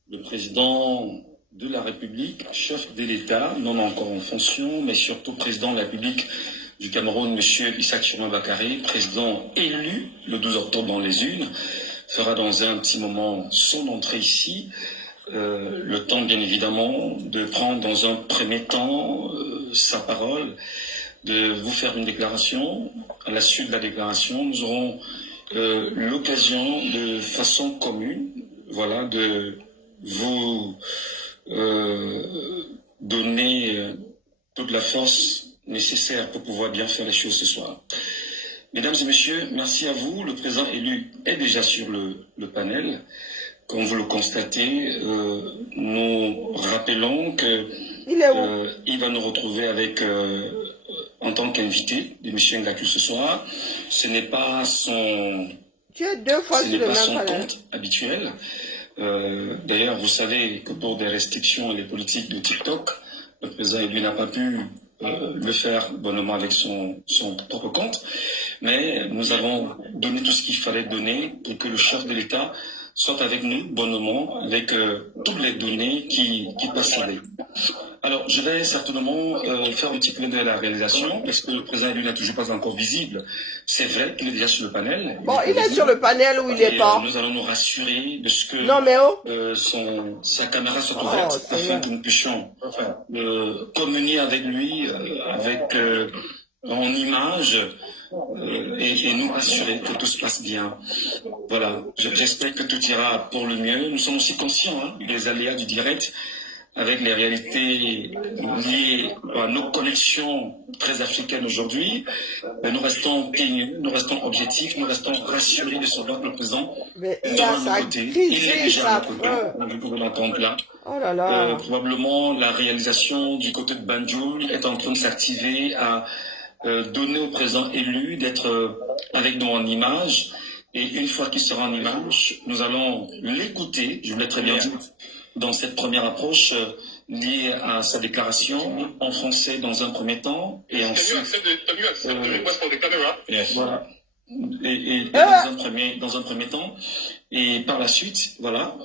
Le président de la République, chef de l'État, non encore en fonction, mais surtout président de la République du Cameroun, M. Issa Chiroma Bakary, président élu le 12 octobre dans les urnes, fera dans un petit moment son entrée ici. Le temps, bien évidemment, de prendre dans un premier temps sa parole, de vous faire une déclaration. À la suite de la déclaration, nous aurons l'occasion de façon commune, voilà, de vous donner toute la force nécessaire pour pouvoir bien faire les choses ce soir. Mesdames et messieurs, merci à vous. Le président élu est déjà sur le panel. Comme vous le constatez, nous rappelons que il va nous retrouver avec en tant qu'invité de M. Ngaku ce soir. Ce n'est pas son, compte habituel. D'ailleurs, vous savez que pour des restrictions et les politiques de TikTok, le président élu n'a pas pu le faire bonnement avec son propre compte. Mais nous avons donné tout ce qu'il fallait donner pour que le chef de l'État soit avec nous bonnement, avec toutes les données qui passeraient. Alors, je vais certainement faire un petit clin d'œil à la réalisation, parce que le président lui n'est toujours pas encore visible. C'est vrai qu'il est déjà sur le panel. Bon, il est sur le panel ou il est pas? Nous allons nous rassurer de ce que non, mais sa caméra soit ouverte, afin que nous puissions communier avec lui, avec en image, et nous assurer que tout se passe bien. Voilà, j'espère que tout ira pour le mieux. Nous sommes aussi conscients des aléas du direct, avec les réalités liées à nos connexions très africaines aujourd'hui. Mais nous restons teigneux, nous restons objectifs, nous restons rassurés de savoir que le président est de notre côté. Il est déjà à notre côté, vous pouvez l'entendre là. Oh là là. Probablement la réalisation du côté de Banjul est en train de s'activer à donner au président élu d'être avec nous en image. Et une fois qu'il sera en image, nous allons l'écouter, je vous l'ai très bien dit, dans cette première approche liée à sa déclaration en français dans un premier temps, et ensuite voilà, et dans un premier temps, et par la suite, voilà,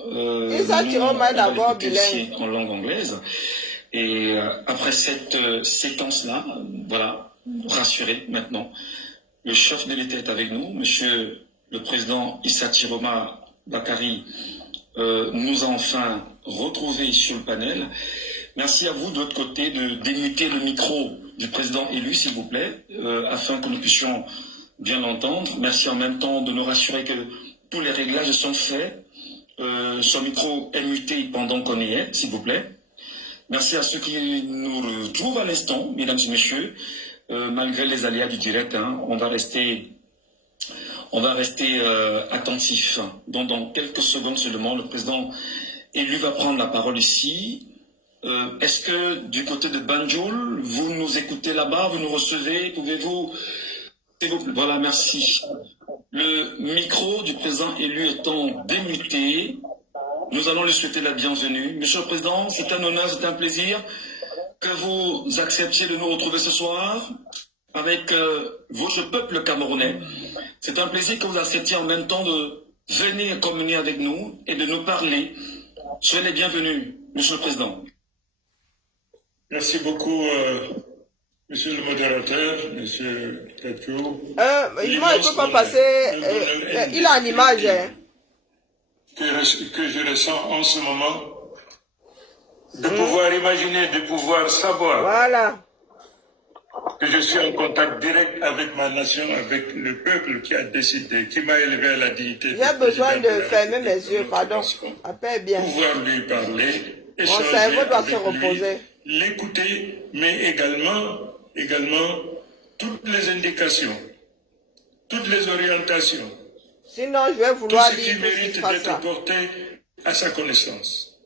en langue anglaise. Et après cette séquence-là, voilà, rassurez maintenant, le chef de l'État est avec nous, monsieur le président Issa Chiroma Bakary nous a enfin retrouvés sur le panel. Merci à vous de l'autre côté de démuter le micro du président élu, s'il vous plaît, afin que nous puissions bien l'entendre. Merci en même temps de nous rassurer que tous les réglages sont faits. Son micro est muté pendant qu'on y est, s'il vous plaît. Merci à ceux qui nous retrouvent à l'instant, mesdames et messieurs. Malgré les aléas du direct, on va rester attentif. Donc, dans quelques secondes seulement, le président élu va prendre la parole ici. Est-ce que du côté de Banjul, vous nous écoutez là-bas, vous nous recevez? Pouvez-vous... Voilà, merci. Le micro du président élu étant démuté, nous allons lui souhaiter la bienvenue. Monsieur le Président, c'est un honneur, c'est un plaisir que vous acceptiez de nous retrouver ce soir. avec votre peuple camerounais. C'est un plaisir que vous acceptiez en même temps de venir communier avec nous et de nous parler. Soyez les bienvenus, Monsieur le Président. Merci beaucoup, Monsieur le modérateur, Monsieur Tachou. Moi, il ne peut pas passer. Il a une image. Hein. Que je ressens en ce moment. De pouvoir imaginer, de pouvoir savoir. Voilà. Que je suis en contact direct avec ma nation, avec le peuple qui a décidé, qui m'a élevé à la dignité. J'ai besoin de fermer mes yeux, pardon. Appelle bien. Pouvoir lui parler, Mon cerveau doit se reposer. L'écouter, mais également toutes les indications, toutes les orientations. Sinon, je vais vouloir tout ce qui mérite d'être porté à sa connaissance.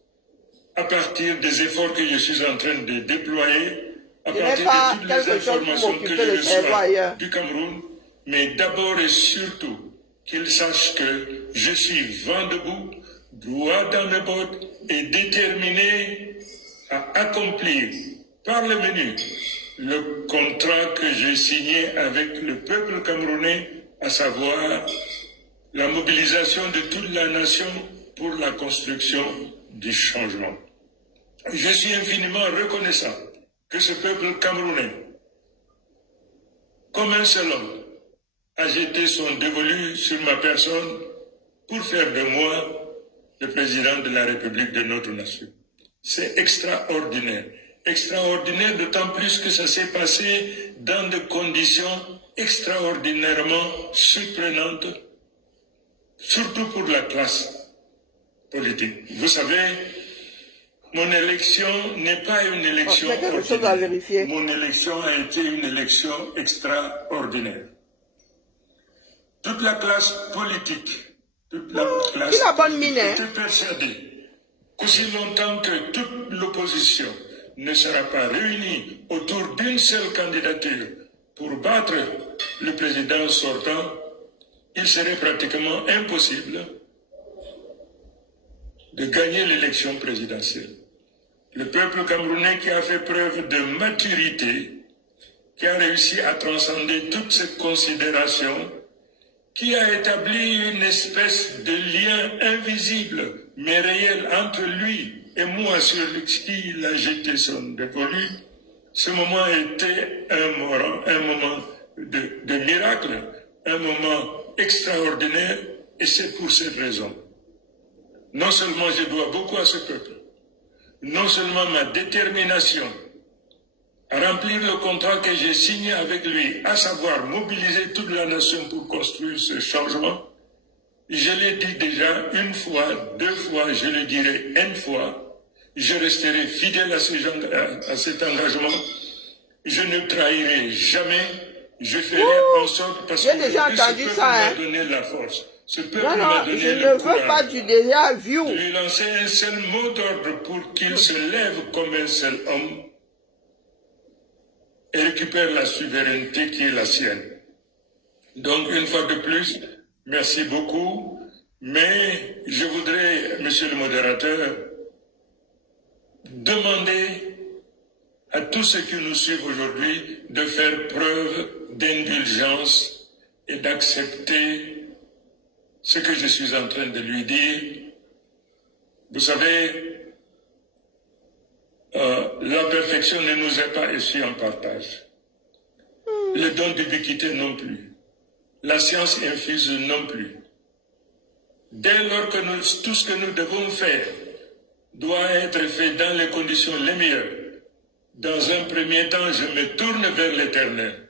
À partir des efforts que je suis en train de déployer, à partir de toutes les informations que je reçois du Cameroun, mais d'abord et surtout qu'il sache que je suis vent debout, droit dans mes bottes et déterminé à accomplir par le menu le contrat que j'ai signé avec le peuple camerounais, à savoir la mobilisation de toute la nation pour la construction du changement. Je suis infiniment reconnaissant que ce peuple camerounais, comme un seul homme, a jeté son dévolu sur ma personne pour faire de moi le président de la République de notre nation. C'est extraordinaire. Extraordinaire, d'autant plus que ça s'est passé dans des conditions extraordinairement surprenantes, surtout pour la classe politique. Vous savez, mon élection n'est pas une élection ordinaire. Mon élection a été une élection extraordinaire. Toute la classe politique, toute la classe était persuadée qu'aussi longtemps que toute l'opposition ne sera pas réunie autour d'une seule candidature pour battre le président sortant, il serait pratiquement impossible de gagner l'élection présidentielle. Le peuple camerounais qui a fait preuve de maturité, qui a réussi à transcender toutes ces considérations, qui a établi une espèce de lien invisible mais réel entre lui et moi sur qui il a jeté son dévolu. Ce moment était un moment de miracle, un moment extraordinaire, et c'est pour cette raison. Non seulement je dois beaucoup à ce peuple, non seulement ma détermination à remplir le contrat que j'ai signé avec lui, à savoir mobiliser toute la nation pour construire ce changement, je l'ai dit déjà une fois, deux fois, je le dirai une fois, je resterai fidèle à cet engagement, je ne trahirai jamais, je ferai en sorte, parce que ce peuple m'a donné la force. Ce peuple m'a donné le courage de lui lancer un seul mot d'ordre pour qu'il se lève comme un seul homme et récupère la souveraineté qui est la sienne. Donc, une fois de plus, merci beaucoup, mais je voudrais, monsieur le modérateur, demander à tous ceux qui nous suivent aujourd'hui de faire preuve d'indulgence et d'accepter ce que je suis en train de lui dire. Vous savez, la perfection ne nous est pas ici en partage. Le don d'ubiquité non plus. La science infuse non plus. Dès lors que tout ce que nous devons faire doit être fait dans les conditions les meilleures, dans un premier temps, je me tourne vers l'Éternel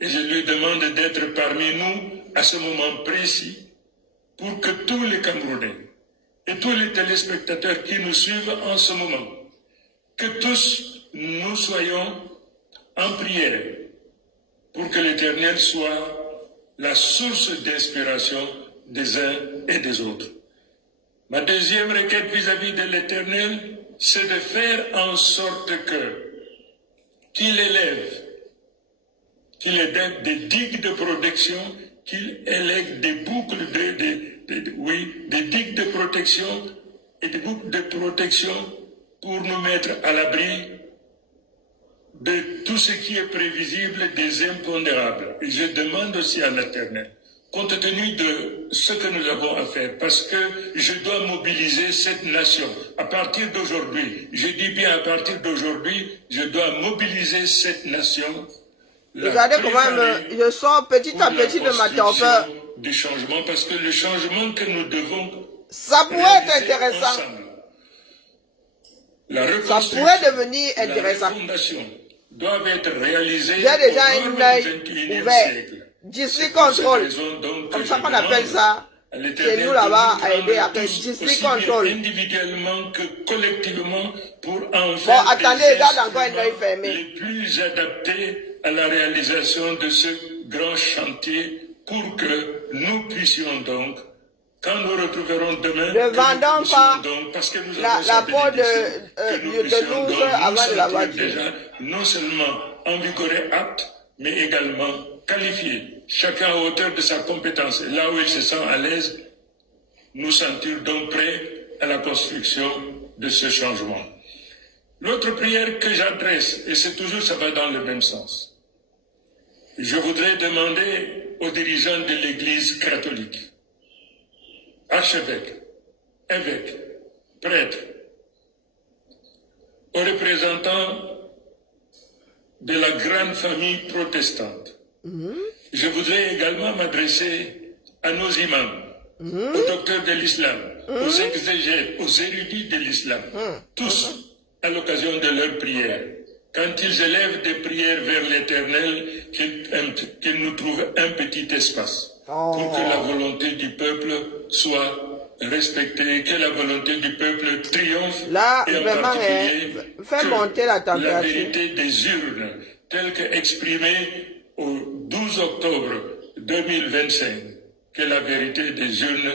et je lui demande d'être parmi nous à ce moment précis pour que tous les Camerounais et tous les téléspectateurs qui nous suivent en ce moment, que tous nous soyons en prière pour que l'Éternel soit la source d'inspiration des uns et des autres. Ma deuxième requête vis-à-vis de l'Éternel, c'est de faire en sorte qu'il élève des digues de protection, qu'il élève des boucles des digues de protection et des boucles de protection pour nous mettre à l'abri de tout ce qui est prévisible, des impondérables. Et je demande aussi à l'Éternel, compte tenu de ce que nous avons à faire, parce que je dois mobiliser cette nation. À partir d'aujourd'hui, je dis bien à partir d'aujourd'hui, je dois mobiliser cette nation. Regardez comment je sors petit à petit de ma torpeur. Du changement, parce que le changement que nous devons ça pourrait être intéressant. Ensemble, ça pourrait devenir intéressant. La refondation doivent être réalisées. J'ai déjà un œil ouvert. Disney Control. Comme ça qu'on appelle ça. C'est nous là-bas à aider à faire Disney Control. Individuellement que collectivement pour en Bon, faire attendez, regarde encore un œil fermé. les plus adaptés à la réalisation de ce grand chantier pour que nous puissions donc, quand nous retrouverons demain, ne vendons pas donc, parce que nous la peau de l'ours avant de la voiture. Déjà, non seulement envigoré, apte, mais également qualifié, chacun à hauteur de sa compétence. Et là où il se sent à l'aise, nous sentir donc prêts à la construction de ce changement. L'autre prière que j'adresse, et c'est toujours, ça va dans le même sens. Je voudrais demander aux dirigeants de l'Église catholique, archevêques, évêques, prêtres, aux représentants de la grande famille protestante. Je voudrais également m'adresser à nos imams, aux docteurs de l'islam, aux exégètes, aux érudits de l'islam, tous à l'occasion de leurs prières. Quand ils élèvent des prières vers l'Éternel, qu'ils nous trouvent un petit espace pour que la volonté du peuple soit respectée, que la volonté du peuple triomphe. Là, et en vraiment, particulier, fait monter la température. La vérité des urnes, telle qu'exprimée au 12 octobre 2025, que la vérité des urnes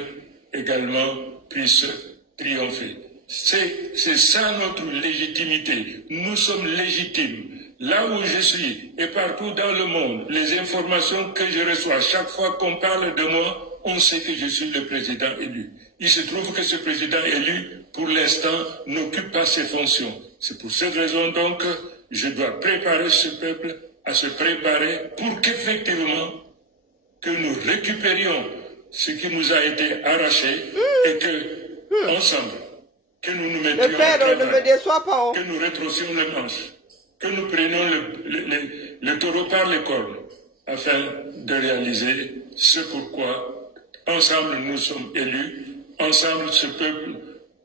également puisse triompher. C'est ça notre légitimité. Nous sommes légitimes. Là où je suis et partout dans le monde, les informations que je reçois, chaque fois qu'on parle de moi, on sait que je suis le président élu. Il se trouve que ce président élu, pour l'instant, n'occupe pas ses fonctions. C'est pour cette raison donc que je dois préparer ce peuple à se préparer pour qu'effectivement, que nous récupérions ce qui nous a été arraché et que, ensemble, que nous nous mettions Le Père ne me déçoit pas. que nous retroussions le manche, que nous prenions le taureau par les cornes, afin de réaliser ce pourquoi, ensemble, nous sommes élus, ensemble, ce peuple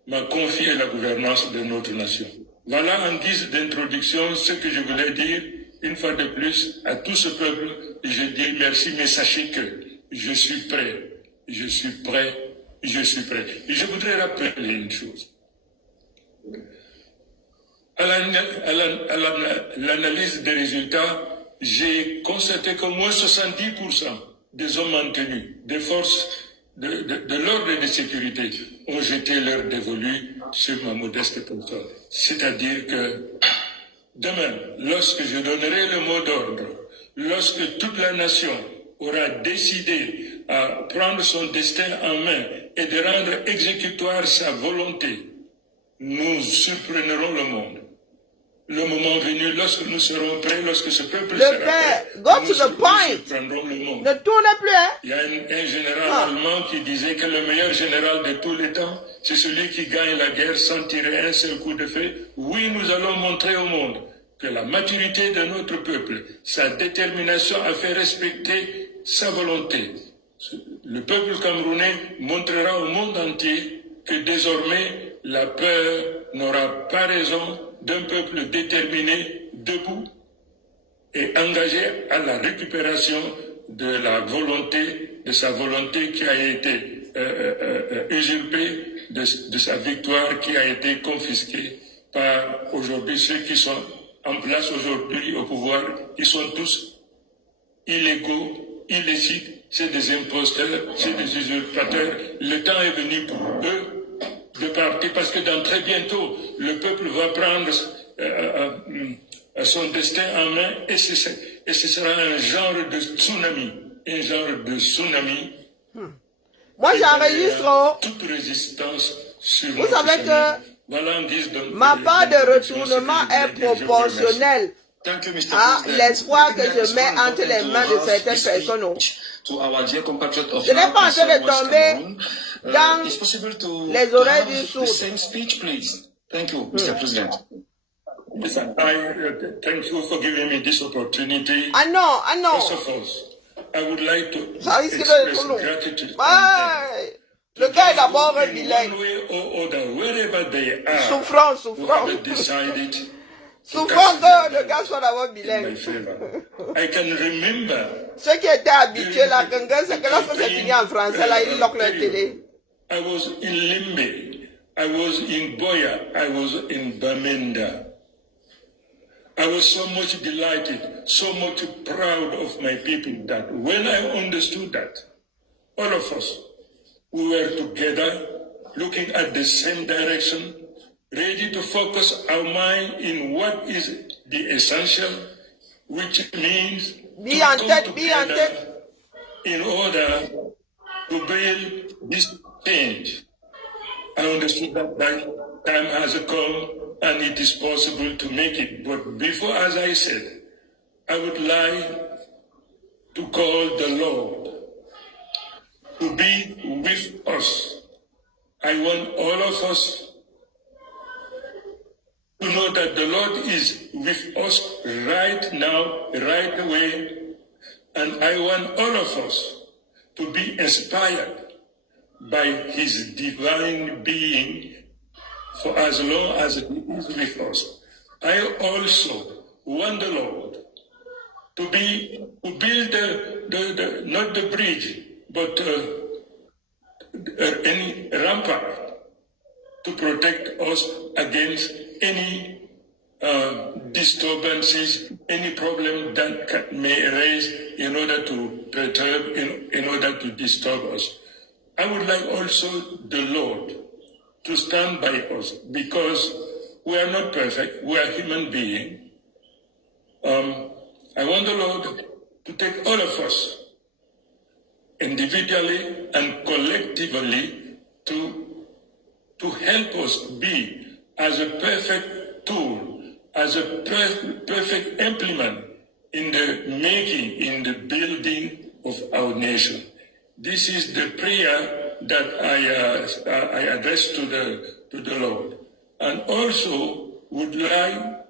m'a confié la gouvernance de notre nation. Voilà en guise d'introduction ce que je voulais dire, une fois de plus, à tout ce peuple, et je dis merci, mais sachez que je suis prêt, je suis prêt, je suis prêt. Et je voudrais rappeler une chose. À l'analyse des résultats, j'ai constaté qu'au moins 70% des hommes en tenue, des forces de l'ordre et de sécurité ont jeté leur dévolu sur ma modeste personne. C'est-à-dire que demain, lorsque je donnerai le mot d'ordre, lorsque toute la nation aura décidé à prendre son destin en main et de rendre exécutoire sa volonté, nous surprendrons le monde. Le moment venu, lorsque nous serons prêts, lorsque ce peuple sera prêt, nous surprendrons le monde. Ne tournez plus, hein? Il y a un général allemand qui disait que le meilleur général de tous les temps, c'est celui qui gagne la guerre sans tirer un seul coup de feu. Oui, nous allons montrer au monde que la maturité de notre peuple, sa détermination à faire respecter sa volonté. Le peuple camerounais montrera au monde entier que désormais, la peur n'aura pas raison d'un peuple déterminé, debout et engagé à la récupération de la volonté, de sa volonté qui a été usurpée, de sa victoire qui a été confisquée par aujourd'hui ceux qui sont en place aujourd'hui au pouvoir, qui sont tous illégaux, illicites, c'est des imposteurs, c'est des usurpateurs. Le temps est venu pour eux de partir, parce que dans très bientôt, le peuple va prendre son destin en main et ce sera un genre de tsunami. Un genre de tsunami. Moi, j'enregistre. Toute résistance sur vous savez que voilà, ma part de retournement est proportionnelle Thank you, Mr. Ah, President. l'espoir que je mets entre les mains de certaines personnes. To our dear compatriot of Je n'ai pas en train de West tomber Cameroon. dans It's possible to les oreilles have du the sourd. same speech, please. Thank you, Mr. President. Listen, thank you for giving me this opportunity. Ah non, ah non. First of all, I would like to Ça risque d'être express trop long. gratitude. Ouais. Le gars est d'abord un In bilingue. one way or other, wherever they are, Souffrant, who souffrant. have decided Souffrant que le gars soit d'abord in my bilingue. favor. I can remember Ceux qui étaient habitués là, c'est que lorsque c'est fini en français, là, ils loquent leur télé. I was in Limbe, I was in Boya, I was in Bamenda. I was so much delighted, so much proud of my people that when I understood that, all of us, we were together, looking at the same direction, ready to focus our mind in what is the essential, which means Be to en come tête, be en together tête. in order to build this change. I understood that time has come and it is possible to make it. But before, as I said, I would like to call the Lord to be with us. I want all of us to know that the Lord is with us right now, right away. And I want all of us to be inspired by his divine being for as long as he is with us. I also want the Lord to build not the bridge, but any rampart to protect us against any disturbances, any problem that may arise in order to perturb, in order to disturb us. I would like also the Lord to stand by us because we are not perfect, we are human beings. I want the Lord to take all of us individually and collectively to help us be as a perfect tool, as a perfect implement in the making, in the building of our nation. This is the prayer that I address to the Lord, and also would like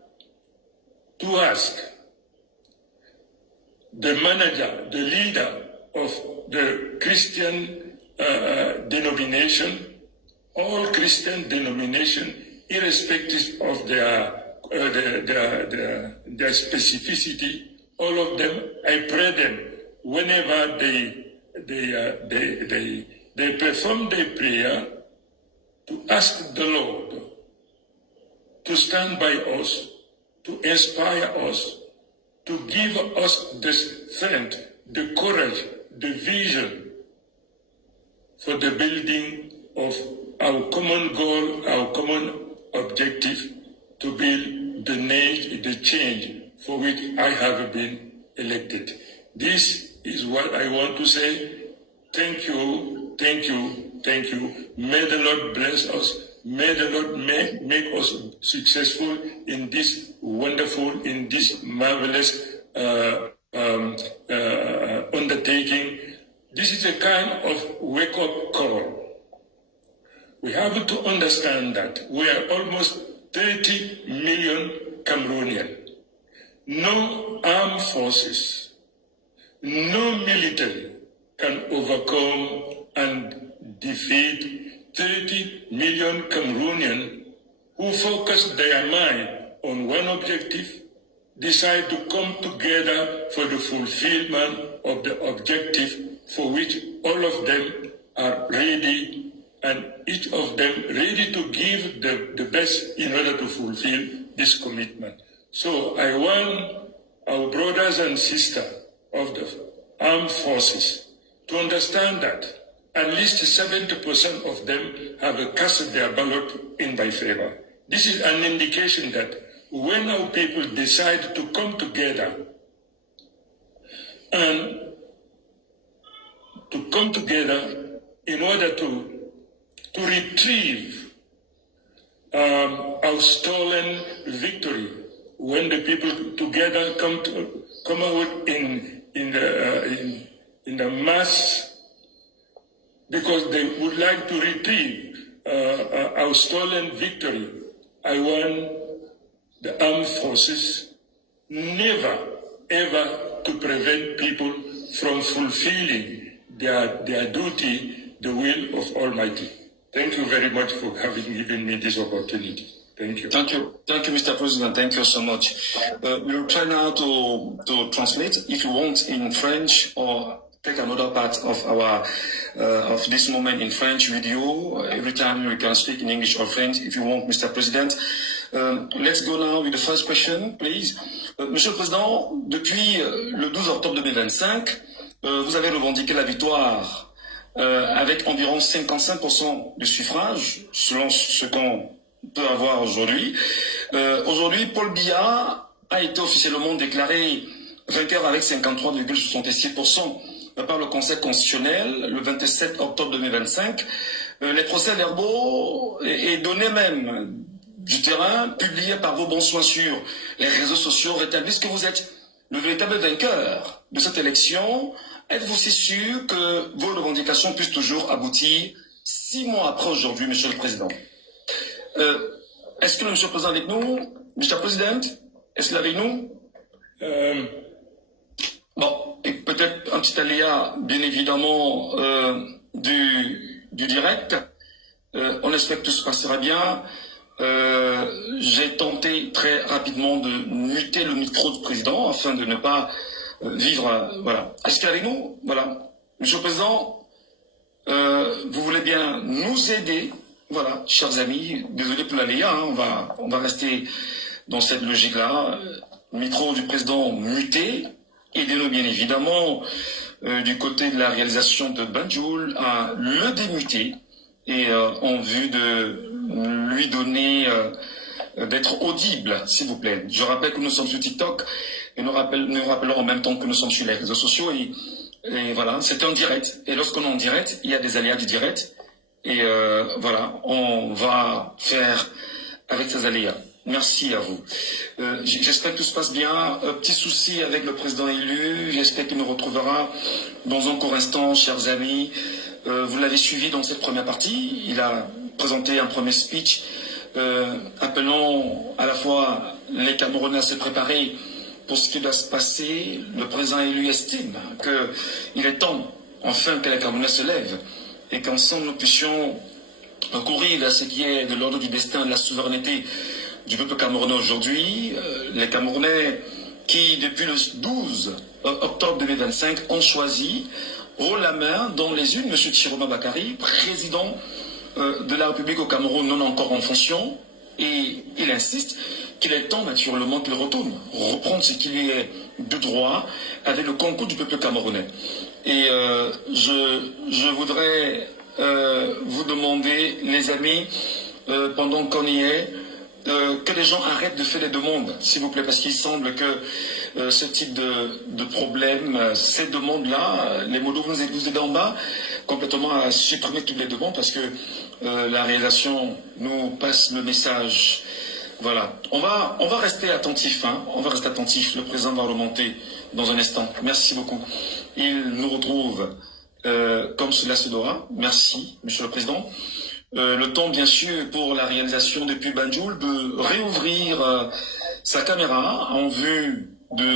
to ask the manager, the leader of the Christian denomination, all Christian denomination, irrespective of their specificity, all of them, I pray them whenever they perform their prayer to ask the Lord to stand by us, to inspire us, to give us the strength, the courage, the vision for the building of our common goal, our common objective to build the change for which I have been elected. This is what I want to say. Thank you, thank you, thank you. May the Lord bless us. May the Lord make us successful in this wonderful, in this marvelous undertaking. This is a kind of wake-up call. We have to understand that we are almost 30 million Cameroonians. No armed forces, no military can overcome and defeat 30 million Cameroonians who focus their mind on one objective, decide to come together for the fulfillment of the objective for which all of them are ready, and each of them ready to give the best in order to fulfill this commitment. So I want our brothers and sisters of the armed forces to understand that at least 70% of them have cast their ballot in my favor. This is an indication that when our people decide to come together and to come together in order to retrieve our stolen victory, when the people together come out in the mass, because they would like to retrieve our stolen victory. I want the armed forces never, ever to prevent people from fulfilling their duty, the will of Almighty. Thank you very much for having given me this opportunity. Thank you. Thank you, Mr. President. Thank you so much. We'll try now to translate, if you want, in French, or take another part of our of this moment in French with you. Every time you can speak in English or French, if you want, Mr. President. Let's go now with the first question, please. Monsieur le Président, depuis le 12 octobre 2025, vous avez revendiqué la victoire avec environ 55% du suffrage, selon ce qu'on peut avoir aujourd'hui. Aujourd'hui, Paul Biya a été officiellement déclaré vainqueur avec 53,66% par le Conseil constitutionnel le 27 octobre 2025. Les procès-verbaux et données même du terrain, publiés par vos bons soins sur les réseaux sociaux, rétablissent que vous êtes le véritable vainqueur de cette élection. Êtes-vous si sûr que vos revendications puissent toujours aboutir 6 mois après aujourd'hui, Monsieur le Président? Est-ce que le Monsieur le Président est avec nous? Mr. President, est-ce qu'il est avec nous? Bon, et peut-être un petit aléa, bien évidemment, du direct. On espère que tout se passera bien. J'ai tenté très rapidement de muter le micro du président afin de ne pas vivre... voilà. Est-ce qu'il est avec nous? Voilà. Monsieur le Président, vous voulez bien nous aider? Voilà, chers amis, désolé pour l'aléa, hein, on va rester dans cette logique-là. Micro du président muté. Aidez-nous bien évidemment du côté de la réalisation de Banjul à le démuter et en vue de lui donner d'être audible, s'il vous plaît. Je rappelle que nous sommes sur TikTok et nous rappelons en même temps que nous sommes sur les réseaux sociaux et voilà, c'est en direct. Et lorsqu'on est en direct, il y a des aléas du direct et voilà, on va faire avec ces aléas. Merci à vous. J'espère que tout se passe bien. Petit souci avec le président élu. J'espère qu'il nous retrouvera dans un court instant, chers amis. Vous l'avez suivi dans cette première partie. Il a présenté un premier speech appelant à la fois les Camerounais à se préparer pour ce qui doit se passer. Le président élu estime qu'il est temps, enfin, que les Camerounais se lèvent et qu'ensemble nous puissions courir à ce qui est de l'ordre du destin, de la souveraineté du peuple camerounais aujourd'hui. Les Camerounais qui, depuis le 12 octobre 2025, ont choisi haut la main dans les urnes M. Chiroma Bakary, président de la République au Cameroun non encore en fonction, et il insiste qu'il est temps naturellement qu'il retourne, reprendre ce qui lui est de droit avec le concours du peuple camerounais. Et je voudrais vous demander, les amis, pendant qu'on y est, que les gens arrêtent de faire des demandes, s'il vous plaît, parce qu'il semble que ce type de problème, ces demandes-là, les modos, vous aidez en bas complètement à supprimer toutes les demandes parce que la réalisation nous passe le message. Voilà. On va rester attentif, hein. On va rester attentif. Le président va remonter dans un instant. Merci beaucoup. Il nous retrouve comme cela se doit. Merci, Monsieur le Président. Le temps, bien sûr, pour la réalisation depuis Banjul de réouvrir sa caméra en vue de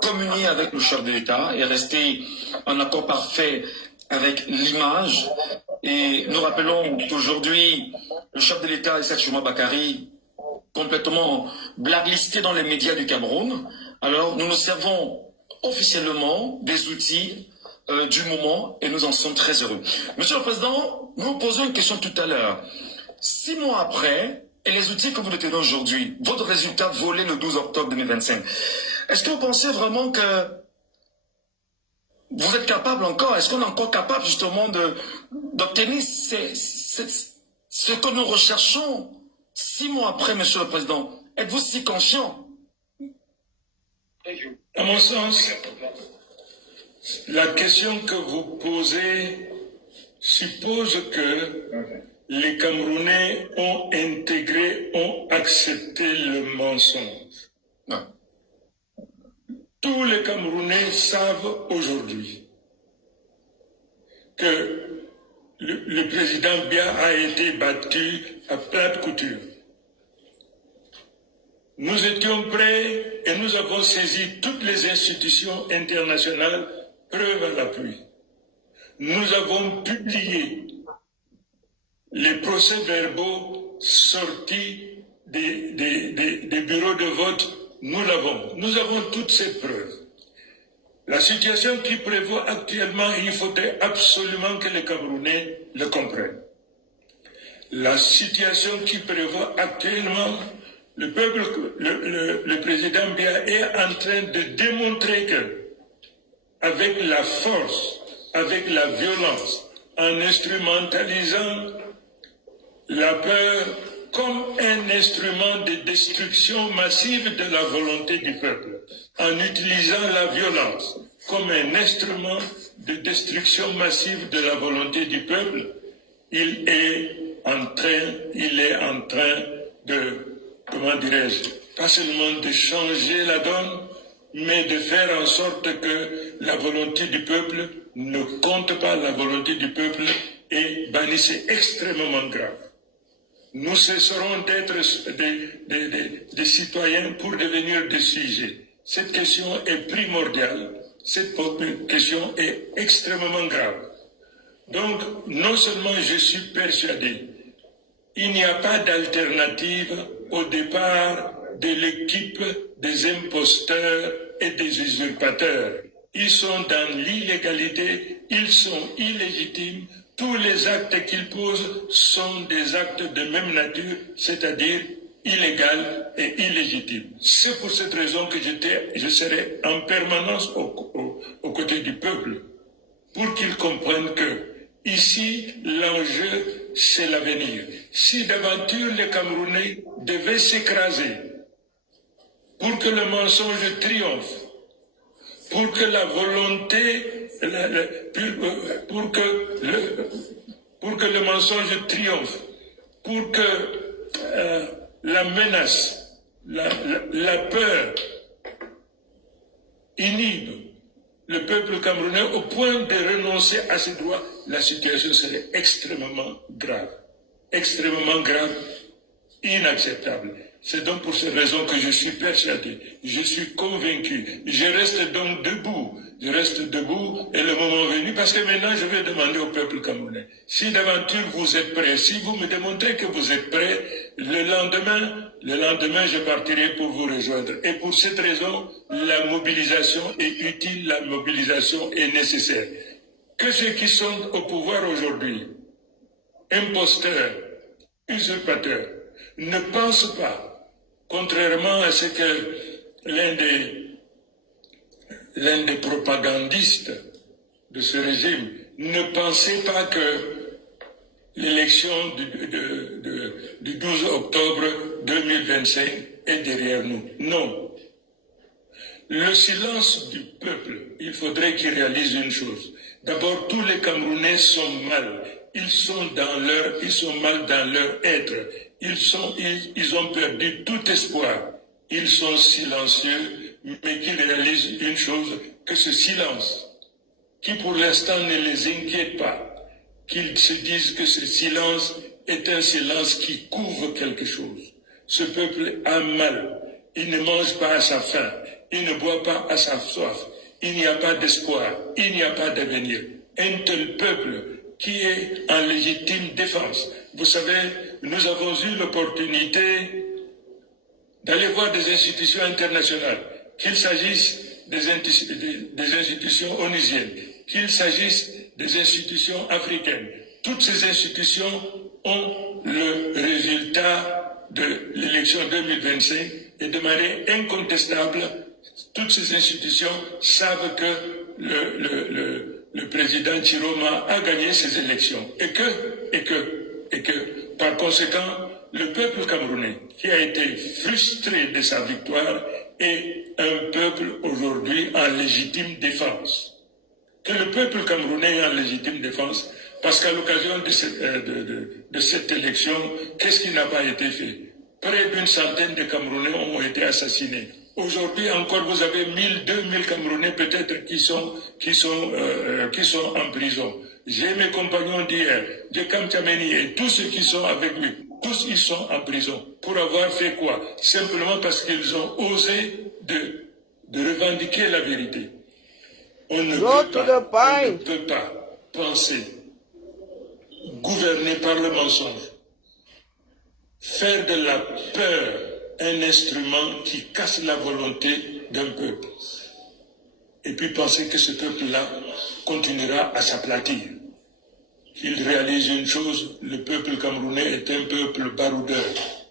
communier avec le chef de l'État et rester en accord parfait avec l'image. Et nous rappelons qu'aujourd'hui, le chef de l'État, Issa Chiroma Bakary, complètement blacklisté dans les médias du Cameroun. Alors, nous nous servons officiellement des outils du moment et nous en sommes très heureux. Monsieur le Président, nous posons une question tout à l'heure. 6 mois après, et les outils que vous détenez aujourd'hui, votre résultat volé le 12 octobre 2025, est-ce que vous pensez vraiment que vous êtes capable encore, est-ce qu'on est encore capable justement d'obtenir ce que nous recherchons 6 mois après, Monsieur le Président? Êtes-vous si conscient? À mon sens, la question que vous posez suppose que les Camerounais ont intégré, ont accepté le mensonge. Non. Tous les Camerounais savent aujourd'hui que le président Biya a été battu à plate couture. Nous étions prêts et nous avons saisi toutes les institutions internationales, preuve à l'appui. Nous avons publié les procès-verbaux sortis des bureaux de vote. Nous l'avons. Nous avons toutes ces preuves. La situation qui prévaut actuellement, il faudrait absolument que les Camerounais le comprennent. La situation qui prévaut actuellement, le président Biya est en train de démontrer que, avec la force, avec la violence, en instrumentalisant la peur comme un instrument de destruction massive de la volonté du peuple, en utilisant la violence comme un instrument de destruction massive de la volonté du peuple, il est en train de, comment dirais-je, pas seulement de changer la donne, mais de faire en sorte que la volonté du peuple ne compte pas. La volonté du peuple est bannie. C'est extrêmement grave. Nous cesserons d'être des citoyens pour devenir des sujets. Cette question est primordiale. Cette question est extrêmement grave. Donc, non seulement je suis persuadé, il n'y a pas d'alternative au départ de l'équipe des imposteurs et des usurpateurs. Ils sont dans l'illégalité, ils sont illégitimes. Tous les actes qu'ils posent sont des actes de même nature, c'est-à-dire illégal et illégitime. C'est pour cette raison que je serai en permanence aux côtés du peuple, pour qu'ils comprennent que ici, l'enjeu, c'est l'avenir. Si d'aventure les Camerounais devaient s'écraser pour que le mensonge triomphe, pour que la volonté, pour que le mensonge triomphe, pour que la menace, la peur inhibe le peuple camerounais au point de renoncer à ses droits, la situation serait extrêmement grave, inacceptable. C'est donc pour cette raison que je suis persuadé, je suis convaincu, je reste donc debout et le moment venu, parce que maintenant je vais demander au peuple camerounais, si d'aventure vous êtes prêts, si vous me démontrez que vous êtes prêts, le lendemain je partirai pour vous rejoindre. Et pour cette raison, la mobilisation est utile, la mobilisation est nécessaire. Que ceux qui sont au pouvoir aujourd'hui, imposteurs, usurpateurs, ne pensent pas, contrairement à ce que l'un des propagandistes de ce régime ne pensait pas que l'élection du 12 octobre 2025 est derrière nous. Non. Le silence du peuple, il faudrait qu'il réalise une chose. D'abord, tous les Camerounais sont mal. Ils sont mal dans leur être. Ils ont perdu tout espoir. Ils sont silencieux, mais qu'ils réalisent une chose, que ce silence, qui pour l'instant ne les inquiète pas, qu'ils se disent que ce silence est un silence qui couvre quelque chose. Ce peuple a mal. Il ne mange pas à sa faim. Il ne boit pas à sa soif. Il n'y a pas d'espoir. Il n'y a pas d'avenir. Un tel peuple qui est en légitime défense. Vous savez, nous avons eu l'opportunité d'aller voir des institutions internationales, qu'il s'agisse des institutions onusiennes, qu'il s'agisse des institutions africaines. Toutes ces institutions ont le résultat de l'élection 2025 et de manière incontestable, toutes ces institutions savent que le président Chiroma a gagné ces élections et que par conséquent, le peuple camerounais qui a été frustré de sa victoire est un peuple aujourd'hui en légitime défense. Que le peuple camerounais est en légitime défense parce qu'à l'occasion de cette élection, qu'est-ce qui n'a pas été fait? Près d'une centaine de Camerounais ont été assassinés. Aujourd'hui encore, vous avez 1000, 2000 Camerounais peut-être qui sont en prison. J'ai mes compagnons d'hier, de Kamchameni et tous ceux qui sont avec lui. Tous ils sont en prison. Pour avoir fait quoi? Simplement parce qu'ils ont osé de revendiquer la vérité. On ne peut pas penser, gouverner par le mensonge, faire de la peur un instrument qui casse la volonté d'un peuple. Et puis penser que ce peuple-là continuera à s'aplatir. Qu'il réalise une chose, le peuple camerounais est un peuple baroudeur,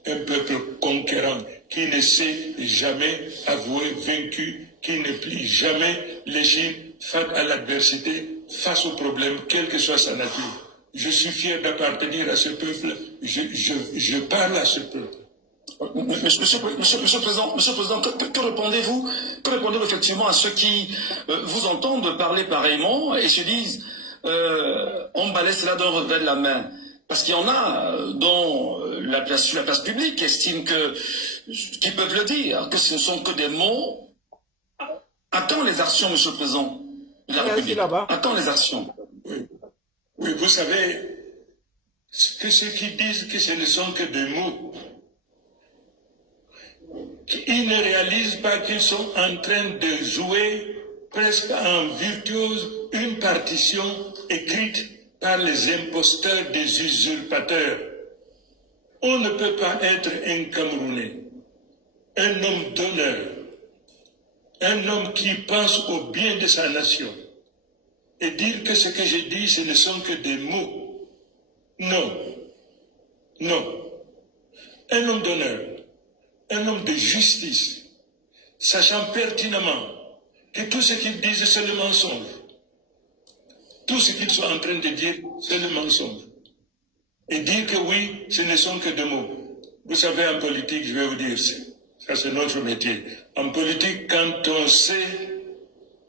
un peuple conquérant, qui ne sait jamais avouer vaincu, qui ne plie jamais l'échine face à l'adversité, face aux problèmes, quelle que soit sa nature. Je suis fier d'appartenir à ce peuple, je parle à ce peuple. Monsieur le Président, que répondez-vous effectivement à ceux qui vous entendent parler pareillement et se disent on balaie cela d'un revers de la main? Parce qu'il y en a dont sur la place publique qui estiment qui peuvent le dire, que ce ne sont que des mots. Attends les actions, Monsieur le Président de la République. Attends les actions. Oui, vous savez, que ceux qui disent que ce ne sont que des mots, ils ne réalisent pas qu'ils sont en train de jouer presque en virtuose une partition écrite par les imposteurs des usurpateurs. On ne peut pas être un Camerounais, un homme d'honneur, un homme qui pense au bien de sa nation, et dire que ce que j'ai dit, ce ne sont que des mots. Non. Non. Un homme d'honneur, un homme de justice, sachant pertinemment que tout ce qu'ils disent, c'est le mensonge. Tout ce qu'ils sont en train de dire, c'est le mensonge. Et dire que oui, ce ne sont que des mots. Vous savez, en politique, je vais vous dire, ça c'est notre métier. En politique, quand on sait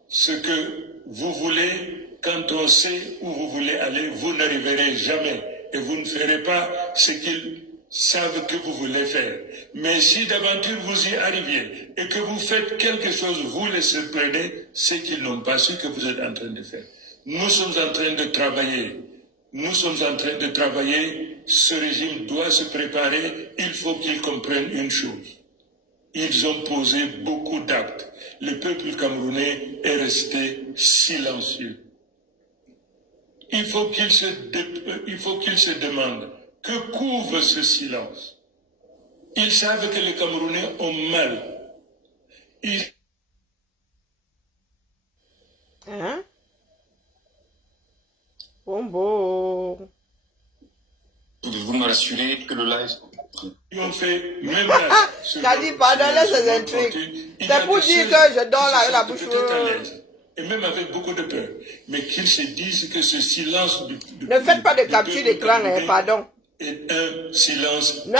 ce que vous voulez, quand on sait où vous voulez aller, vous n'arriverez jamais et vous ne ferez pas ce qu'ils savent que vous voulez faire. Mais si d'aventure vous y arriviez et que vous faites quelque chose, vous les surprenez, c'est qu'ils n'ont pas su que vous êtes en train de faire. Nous sommes en train de travailler. Nous sommes en train de travailler. Ce régime doit se préparer. Il faut qu'ils comprennent une chose. Ils ont posé beaucoup d'actes. Le peuple camerounais est resté silencieux. Il faut qu'il se demande que couvre ce silence. Ils savent que les Camerounais ont mal. Hein? Bon. Pouvez-vous me rassurer que le live... Ils ont fait même là. T'as dit pardonnez ces intrigues. C'est pour dire que je dors là avec la bouche. Et même avec beaucoup de peur. Mais qu'ils se disent que ce silence... Ne faites pas de capture d'écran, pardon. Est un silence... Non,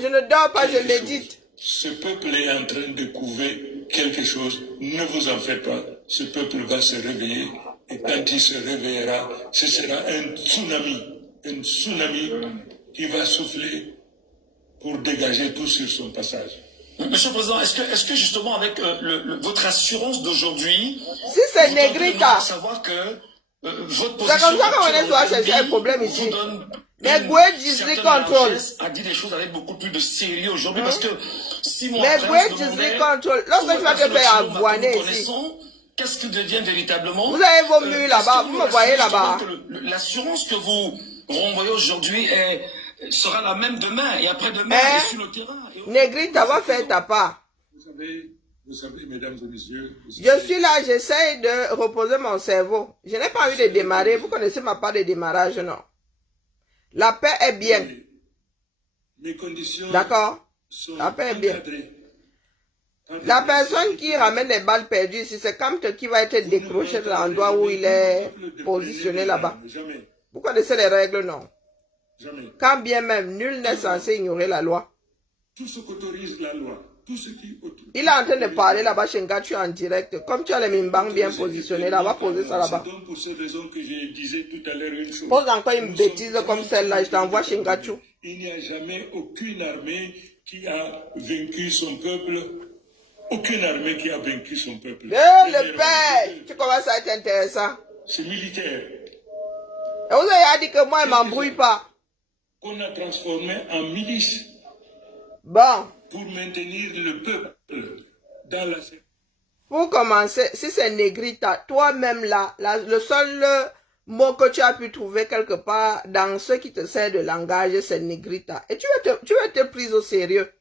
je ne dors pas, je médite. Ce peuple est en train de couver quelque chose. Ne vous en faites pas. Ce peuple va se réveiller. Et quand il se réveillera, ce sera un tsunami qui va souffler pour dégager tout sur son passage. Monsieur le Président, est-ce que justement avec votre assurance d'aujourd'hui, si c'est Negrita, savoir que votre position... C'est comme ça qu'on doit chercher un problème ici. Mais Gouet contrôle. a dit des choses avec beaucoup plus de sérieux aujourd'hui parce que 6 mois mais après, Gouet contrôle. Lorsque tu vas te faire avoiner ici, qu'est-ce qu'il devient véritablement? Vous avez vos murs là-bas, vous me voyez là-bas. L'assurance que vous renvoyez aujourd'hui sera la même demain et après-demain et sur le terrain. Negrita va faire ta part. Vous savez, mesdames et messieurs... Je suis là, j'essaye de reposer mon cerveau. Je n'ai pas envie de démarrer. Vous connaissez ma part de démarrage, non? La paix est bien. Mes conditions... D'accord? La paix est bien. La personne qui ramène les balles perdues ici, c'est Kamte qui va être décroché de l'endroit où il est positionné là-bas. Vous connaissez les règles, non? Quand bien même, nul n'est censé ignorer la loi. Tout ce qu'autorise la loi, tout ce qui autorise... Il est en train de parler là-bas chez Ngachu en direct. Comme tu as les Mimbang bien positionnés là, va poser ça là-bas. C'est donc pour ces raisons que je disais tout à l'heure une chose. Pose encore une bêtise comme celle-là, je t'envoie chez Ngachu. Il n'y a jamais aucune armée qui a vaincu son peuple Aucune armée qui a vaincu son peuple. Le père, tu commences à être intéressant. C'est militaire. Et vous avez dit que moi, il ne m'embrouille pas. Qu'on a transformé en milice. Bon. Pour maintenir le peuple dans la... Pour commencer, si c'est Negrita, toi-même là, le seul mot que tu as pu trouver quelque part dans ce qui te sert de langage, c'est Negrita. Et tu vas être prise au sérieux.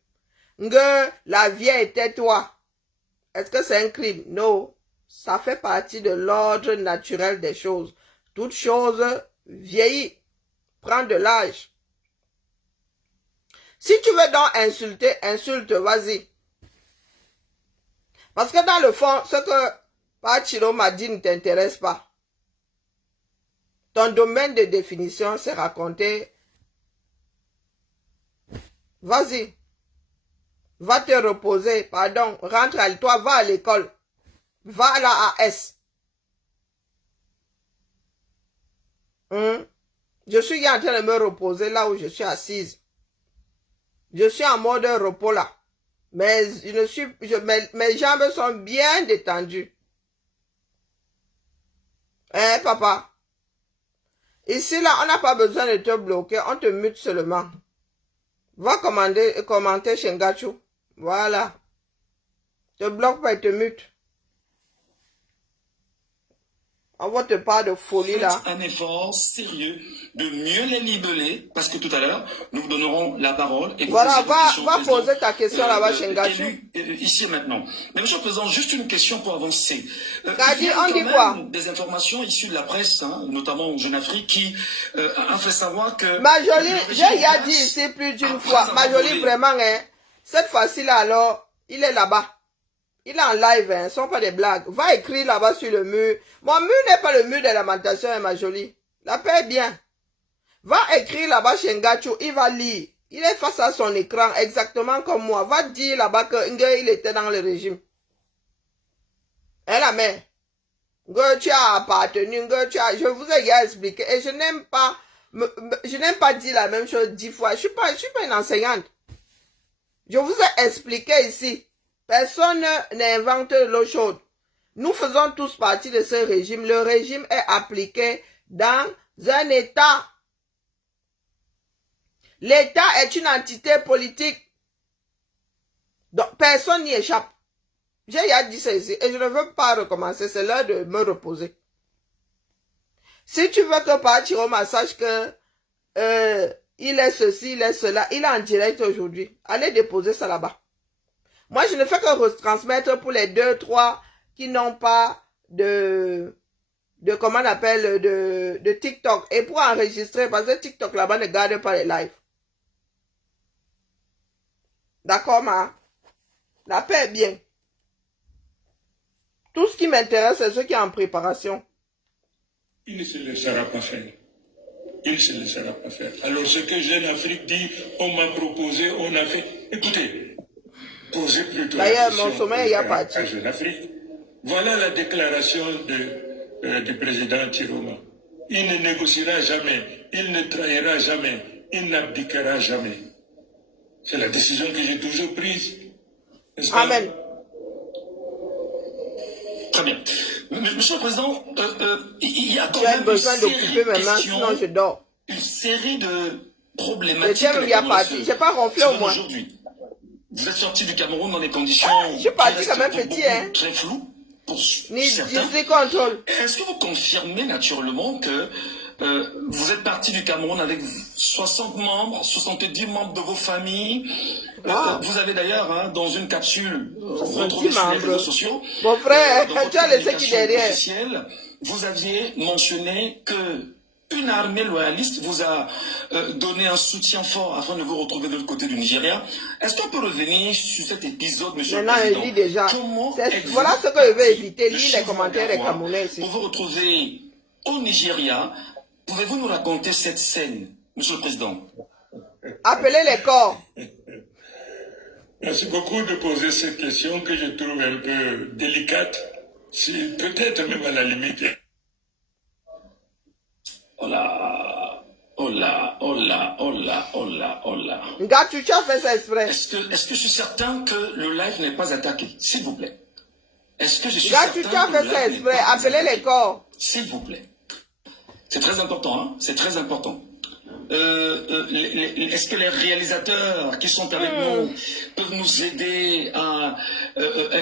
Que la vieille était toi. Est-ce que c'est un crime? Non. Ça fait partie de l'ordre naturel des choses. Toute chose vieillit, prend de l'âge. Si tu veux donc insulter, insulte, vas-y. Parce que dans le fond, ce que Pachiro m'a dit ne t'intéresse pas. Ton domaine de définition, c'est raconter. Vas-y. Va te reposer, pardon, rentre à toi, va à l'école. Va à la AS. Je suis en train de me reposer là où je suis assise. Je suis en mode repos là. Mais mes jambes sont bien détendues. Hein, papa? Ici, là, on n'a pas besoin de te bloquer. On te mute seulement. Va commenter Shengachu. Voilà. Te bloque pas et te mute. On va te parler de folie là. Faites un effort sérieux de mieux les libeller, parce que tout à l'heure, nous vous donnerons la parole. Et voilà, va poser ta question là-bas, Shengachu. Ici et maintenant. Mais monsieur le Président, juste une question pour avancer. Kadi, on dit quoi? Des informations issues de la presse, hein, notamment au Jeune Afrique, qui a fait savoir que... Majoli, j'ai dit ici plus d'une fois. Majoli, vraiment, hein, cette fois-ci là, alors, il est là-bas. Il est en live, hein, ce ne sont pas des blagues. Va écrire là-bas sur le mur. Mon mur n'est pas le mur de lamentation, hein, ma jolie. La paix est bien. Va écrire là-bas chez Ngachu, il va lire. Il est face à son écran, exactement comme moi. Va dire là-bas que Nge, il était dans le régime. Hein, la mère? Nge, tu as appartenu, Nge, je vous ai déjà expliqué. Et je n'aime pas dire la même chose 10 fois. Je suis pas une enseignante. Je vous ai expliqué ici. Personne n'invente l'eau chaude. Nous faisons tous partie de ce régime. Le régime est appliqué dans un État. L'État est une entité politique. Donc, personne n'y échappe. J'ai déjà dit ça ici et je ne veux pas recommencer. C'est l'heure de me reposer. Si tu veux que Pachiroma sache que il est ceci, il est cela, il est en direct aujourd'hui. Allez déposer ça là-bas. Moi, je ne fais que retransmettre pour les 2-3 qui n'ont pas de comment on appelle, de TikTok. Et pour enregistrer, parce que TikTok là-bas ne garde pas les lives. D'accord, ma? La paix est bien. Tout ce qui m'intéresse, c'est ce qui est en préparation. Il ne se laissera pas faire. Il ne se laissera pas faire. Alors, ce que Jeune Afrique dit, on m'a proposé, on a fait. Écoutez, posez plutôt la question mon sommeil est parti. à Jeune Afrique. Voilà la déclaration du président Tiroma. Il ne négociera jamais, il ne trahira jamais, il n'abdiquera jamais. C'est la décision que j'ai toujours prise. Amen. Très bien. Monsieur le Président, il y a quand J'ai même besoin d'occuper mes mains, sinon je dors. Une série de problématiques. Le tien, parti. J'ai pas ronflé au moins. Aujourd'hui, vous êtes sorti du Cameroun dans des conditions je suis parti quand même petit, hein. Très floues pour ni certains. Contrôle. Est-ce que vous confirmez naturellement que vous êtes parti du Cameroun avec 60 membres, 70 membres de vos familles? Vous avez d'ailleurs, hein, dans une capsule retrouvée sur les réseaux sociaux, mon frère, tu as laissé qui derrière. Vous aviez mentionné que une armée loyaliste vous a donné un soutien fort afin de vous retrouver de l'autre côté du Nigeria. Est-ce qu'on peut revenir sur cet épisode, monsieur le Président? Je dis déjà. Voilà ce que je veux éviter. Lis les commentaires des Camerounais ici. Pour vous retrouver au Nigeria, pouvez-vous nous raconter cette scène, monsieur le Président? Appelez les corps. Merci beaucoup de poser cette question que je trouve un peu délicate, peut-être même à la limite. Voilà. Oh là, oh là, oh là, oh là, oh là. Ngachu, tu as fait ça exprès. Est-ce que je suis certain que le live n'est pas attaqué? S'il vous plaît. Est-ce que je suis Ngachu, certain tu as que le fait ça live n'est exprès. pas Appelez attaqué? les corps. S'il vous plaît. C'est très important, hein? C'est très important. Est-ce que les réalisateurs qui sont avec nous peuvent nous aider à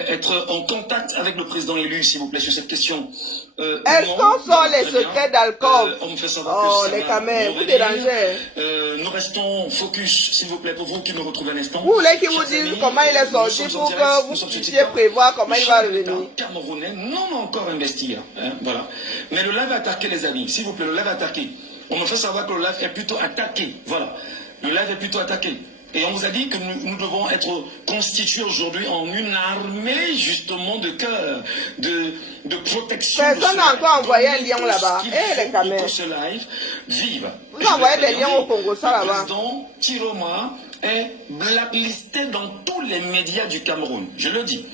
être en contact avec le président élu, s'il vous plaît, sur cette question? Est-ce qu'on sort les secrets d'alcool? On me fait savoir Oh, que ça les va caméras, nous vous revenir. dérangez. Nous restons focus, s'il vous plaît, pour vous qui nous retrouvez un instant. Vous voulez qu'ils vous Chers disent amis, comment il est nous sorti sommes en pour direct, que nous vous sommes sur puissiez TikTok. prévoir comment Le il va chef de l'État revenir. camerounais non encore investi, hein, voilà. Mais le live est attaqué, les amis, s'il vous plaît, le live est attaqué. On me fait savoir que le live est plutôt attaqué, voilà. Le live est plutôt attaqué. Et on vous a dit que nous devons être constitués aujourd'hui en une armée justement de cœur, de protection. Personne n'a encore envoyé un lien là-bas. Eh, les caméras. Que ce live vive. Vous envoyez des liens au Congo, ça Le là-bas. président Tiroma est blacklisté dans tous les médias du Cameroun. Je le dis.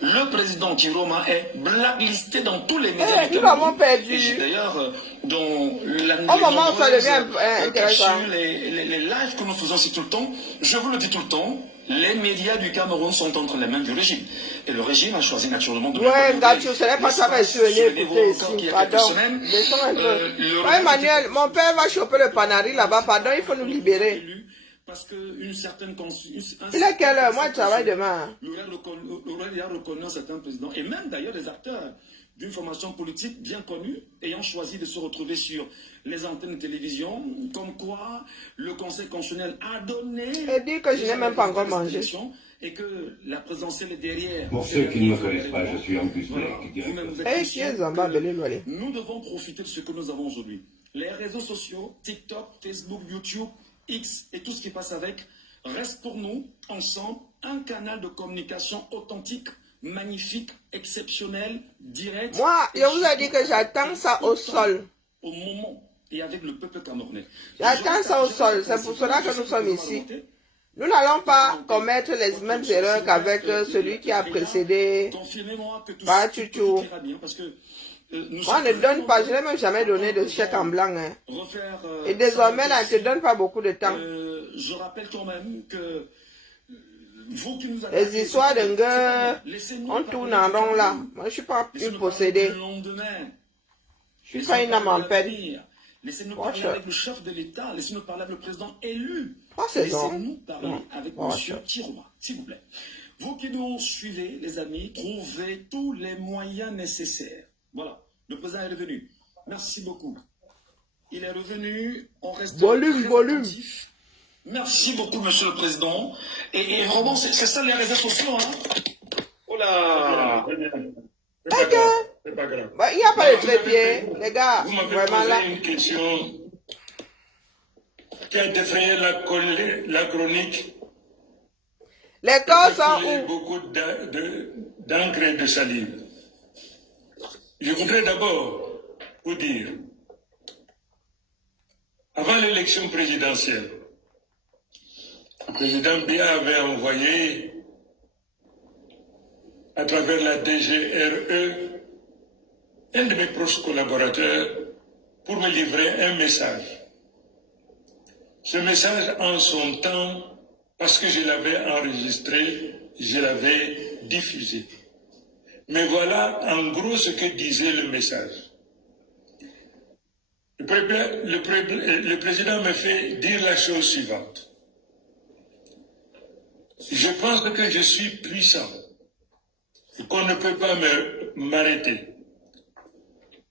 Le président Tiroma est blacklisté dans tous les médias du nous Cameroun. l'avons perdu. Et d'ailleurs, dans Au moment où ça devient intéressant. les lives que nous faisons ici tout le temps, je vous le dis tout le temps, les médias du Cameroun sont entre les mains du régime. Et le régime a choisi naturellement de... Ouais, Ngachu, ce n'est pas ça que je suis venu écouter ici. Pardon. Descends un peu. Ouais, Emmanuel, mon père va choper le panari là-bas. Pardon, il faut nous libérer. Parce qu'une certaine conscience... Il est quelle heure? Moi, je travaille demain. L'aurait reconnu un certain président, et même d'ailleurs des acteurs d'une formation politique bien connue, ayant choisi de se retrouver sur les antennes de télévision, comme quoi le Conseil constitutionnel a donné... Et dit que je n'ai même pas encore mangé. Et que la présidentielle est derrière. Pour ceux qui ne me connaissent pas, je suis Angus Blake, directeur. Eh, qui est Zamba Belé? Nous devons profiter de ce que nous avons aujourd'hui. Les réseaux sociaux, TikTok, Facebook, YouTube, X et tout ce qui passe avec, reste pour nous, ensemble, un canal de communication authentique, magnifique, exceptionnel, direct. Moi, je vous ai dit que j'attends ça au sol. Au moment et avec le peuple camerounais. J'attends ça au sol. C'est pour cela que nous sommes ici. Nous n'allons pas commettre les mêmes erreurs qu'avec celui qui a précédé. Confirmez-moi que tout Pas tout Tutu. ira bien, parce que Moi, ne donne pas. Je n'ai même jamais donné de chèque en blanc. Hein. Et désormais, là, je ne te donne pas beaucoup de temps. Je rappelle quand même que vous qui nous Les histoires de gueule, on tourne en rond là. Moi, je ne suis pas une possédée. Je ne suis pas une âme en peine. Laissez-nous parler avec le chef de l'État, laissez-nous parler avec le président élu. C'est Laissez-nous parler avec M. Tiroma, s'il vous plaît. Vous qui nous suivez, les amis, trouvez tous les moyens nécessaires. Voilà, le président est revenu. Merci beaucoup. Il est revenu, on reste Volume. attentif. Merci beaucoup, monsieur le président. Et vraiment, c'est ça les réseaux sociaux, hein. Oh là. C'est pas grave. Bah, il n'y a pas de trépied, les gars. Vous m'avez Vraiment là. posé une question qui a défrayé la chronique. Les corps Qui a sont coulé où? beaucoup d'encre et de salive. Je voudrais d'abord vous dire, avant l'élection présidentielle, le président Biya avait envoyé à travers la DGRE un de mes proches collaborateurs pour me livrer un message. Ce message, en son temps, parce que je l'avais enregistré, je l'avais diffusé. Mais voilà en gros ce que disait le message. Le président me fait dire la chose suivante. Je pense que je suis puissant et qu'on ne peut pas m'arrêter.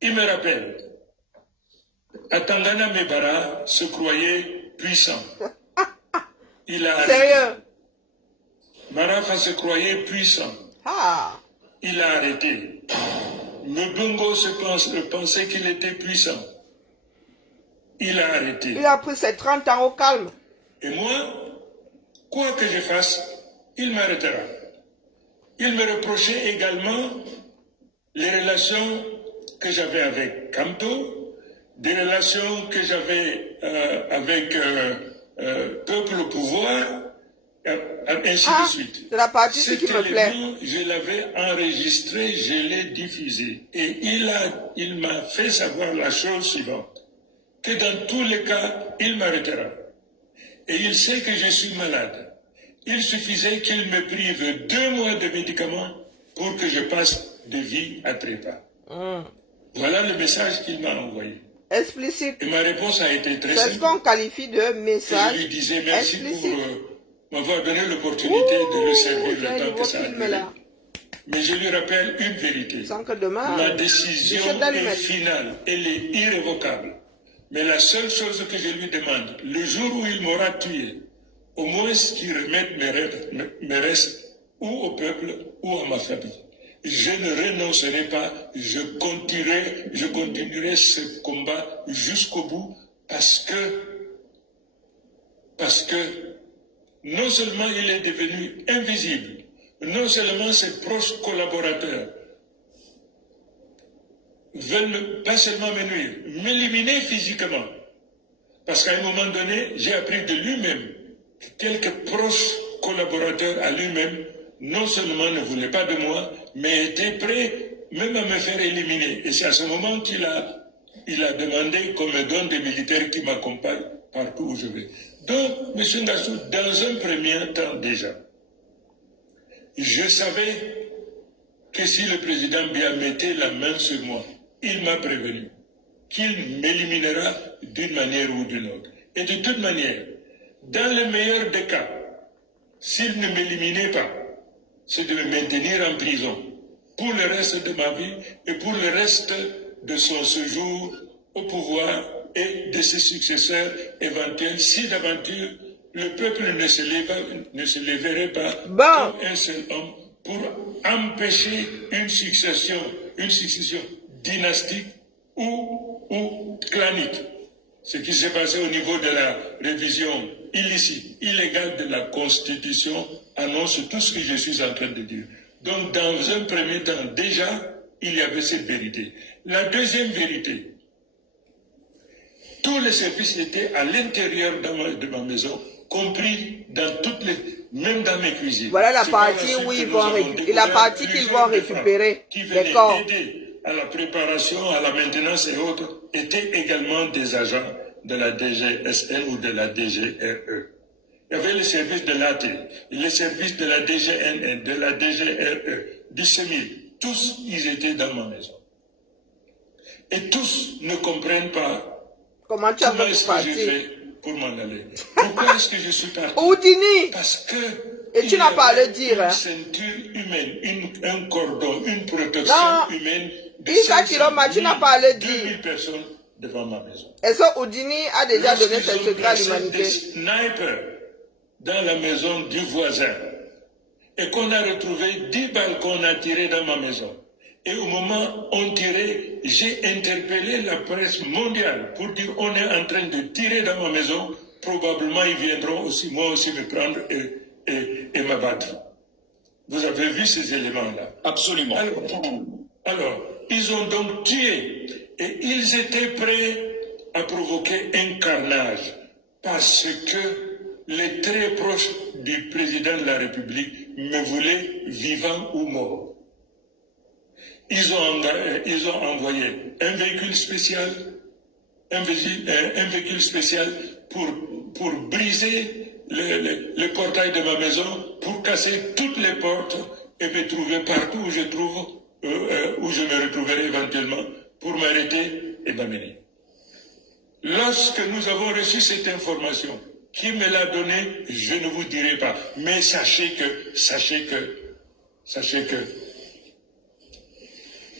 Il me rappelle, Atangana Mebara se croyait puissant. Il a arrêté. Sérieux? Marafa se croyait puissant. Ah. Il a arrêté. Mbungo pensait qu'il était puissant. Il a arrêté. Il a pris ses 30 ans au calme. Et moi, quoi que je fasse, il m'arrêtera. Il me reprochait également les relations que j'avais avec Camto, des relations que j'avais avec peuple au pouvoir, ainsi de suite. C'est la partie Cet qui me plaît. élément, je l'avais enregistré, je l'ai diffusé. Et il m'a fait savoir la chose suivante. que dans tous les cas, il m'arrêtera. Et il sait que je suis malade. Il suffisait qu'il me prive 2 mois de médicaments pour que je passe de vie à trépas. Voilà le message qu'il m'a envoyé. Explicite. Et ma réponse a été très C'est ce simple. qu'on qualifie de message Et je lui disais merci explicite. pour m'avoir donné l'opportunité de le servir J'ai un le temps nouveau que ça a film duré. là. Mais je lui rappelle une vérité. Sans que demain, Ma des décision chefs est d'allumettes. finale, elle est irrévocable. Mais la seule chose que je lui demande, le jour où il m'aura tué, au moins qu'il remette mes restes ou au peuple ou à ma famille. Je ne renoncerai pas, je continuerai ce combat jusqu'au bout parce que non seulement il est devenu invisible, non seulement ses proches collaborateurs veulent pas seulement me nuire, m'éliminer physiquement. Parce qu'à un moment donné, j'ai appris de lui-même que quelques proches collaborateurs à lui-même, non seulement ne voulaient pas de moi, mais étaient prêts même à me faire éliminer. Et c'est à ce moment qu'il a demandé qu'on me donne des militaires qui m'accompagnent partout où je vais. Donc, M. Ngassou, dans un premier temps déjà, je savais que si le président Biya mettait la main sur moi, il m'a prévenu qu'il m'éliminera d'une manière ou d'une autre. Et de toute manière, dans le meilleur des cas, s'il ne m'éliminait pas, c'est de me maintenir en prison pour le reste de ma vie et pour le reste de son séjour au pouvoir et de ses successeurs éventuels si d'aventure le peuple ne se lèverait pas comme un seul homme pour empêcher une succession dynastique ou clanique. Ce qui s'est passé au niveau de la révision illicite, illégale de la Constitution annonce tout ce que je suis en train de dire. Donc, dans un premier temps, déjà, il y avait cette vérité. La deuxième vérité, tous les services étaient à l'intérieur de ma maison, compris dans même dans mes cuisines. Voilà la partie où ils vont récupérer les corps. À la préparation, à la maintenance et autres, étaient également des agents de la DGSN ou de la DGRE. Il y avait le service de l'AT, le service de la DGNN, de la DGRE, du CEMIL. Tous, ils étaient dans ma maison. Et tous ne comprennent pas comment est-ce que j'ai fait pour m'en aller. Pourquoi est-ce que je suis parti? Oudini. Parce que et tu n'as pas à le dire. Une ceinture humaine, un cordon, une protection humaine. Isa Kiroma, tu n'as pas à le dire. 2000 personnes devant ma maison. Et ça, Oudini a déjà donné ses secrets à l'humanité. Des snipers dans la maison du voisin et qu'on a retrouvé 10 balles qu'on a tirées dans ma maison. Et au moment où on tirait, j'ai interpellé la presse mondiale pour dire on est en train de tirer dans ma maison. Probablement ils viendront aussi, moi aussi, me prendre et m'abattre. Vous avez vu ces éléments-là? Absolument. Alors, ils ont donc tué et ils étaient prêts à provoquer un carnage parce que les très proches du président de la République me voulaient vivant ou mort. Ils ont envoyé un véhicule spécial, pour briser le portail de ma maison, pour casser toutes les portes et me trouver partout où je me retrouverai éventuellement pour m'arrêter et m'amener. Lorsque nous avons reçu cette information, qui me l'a donnée, je ne vous dirai pas. Mais sachez que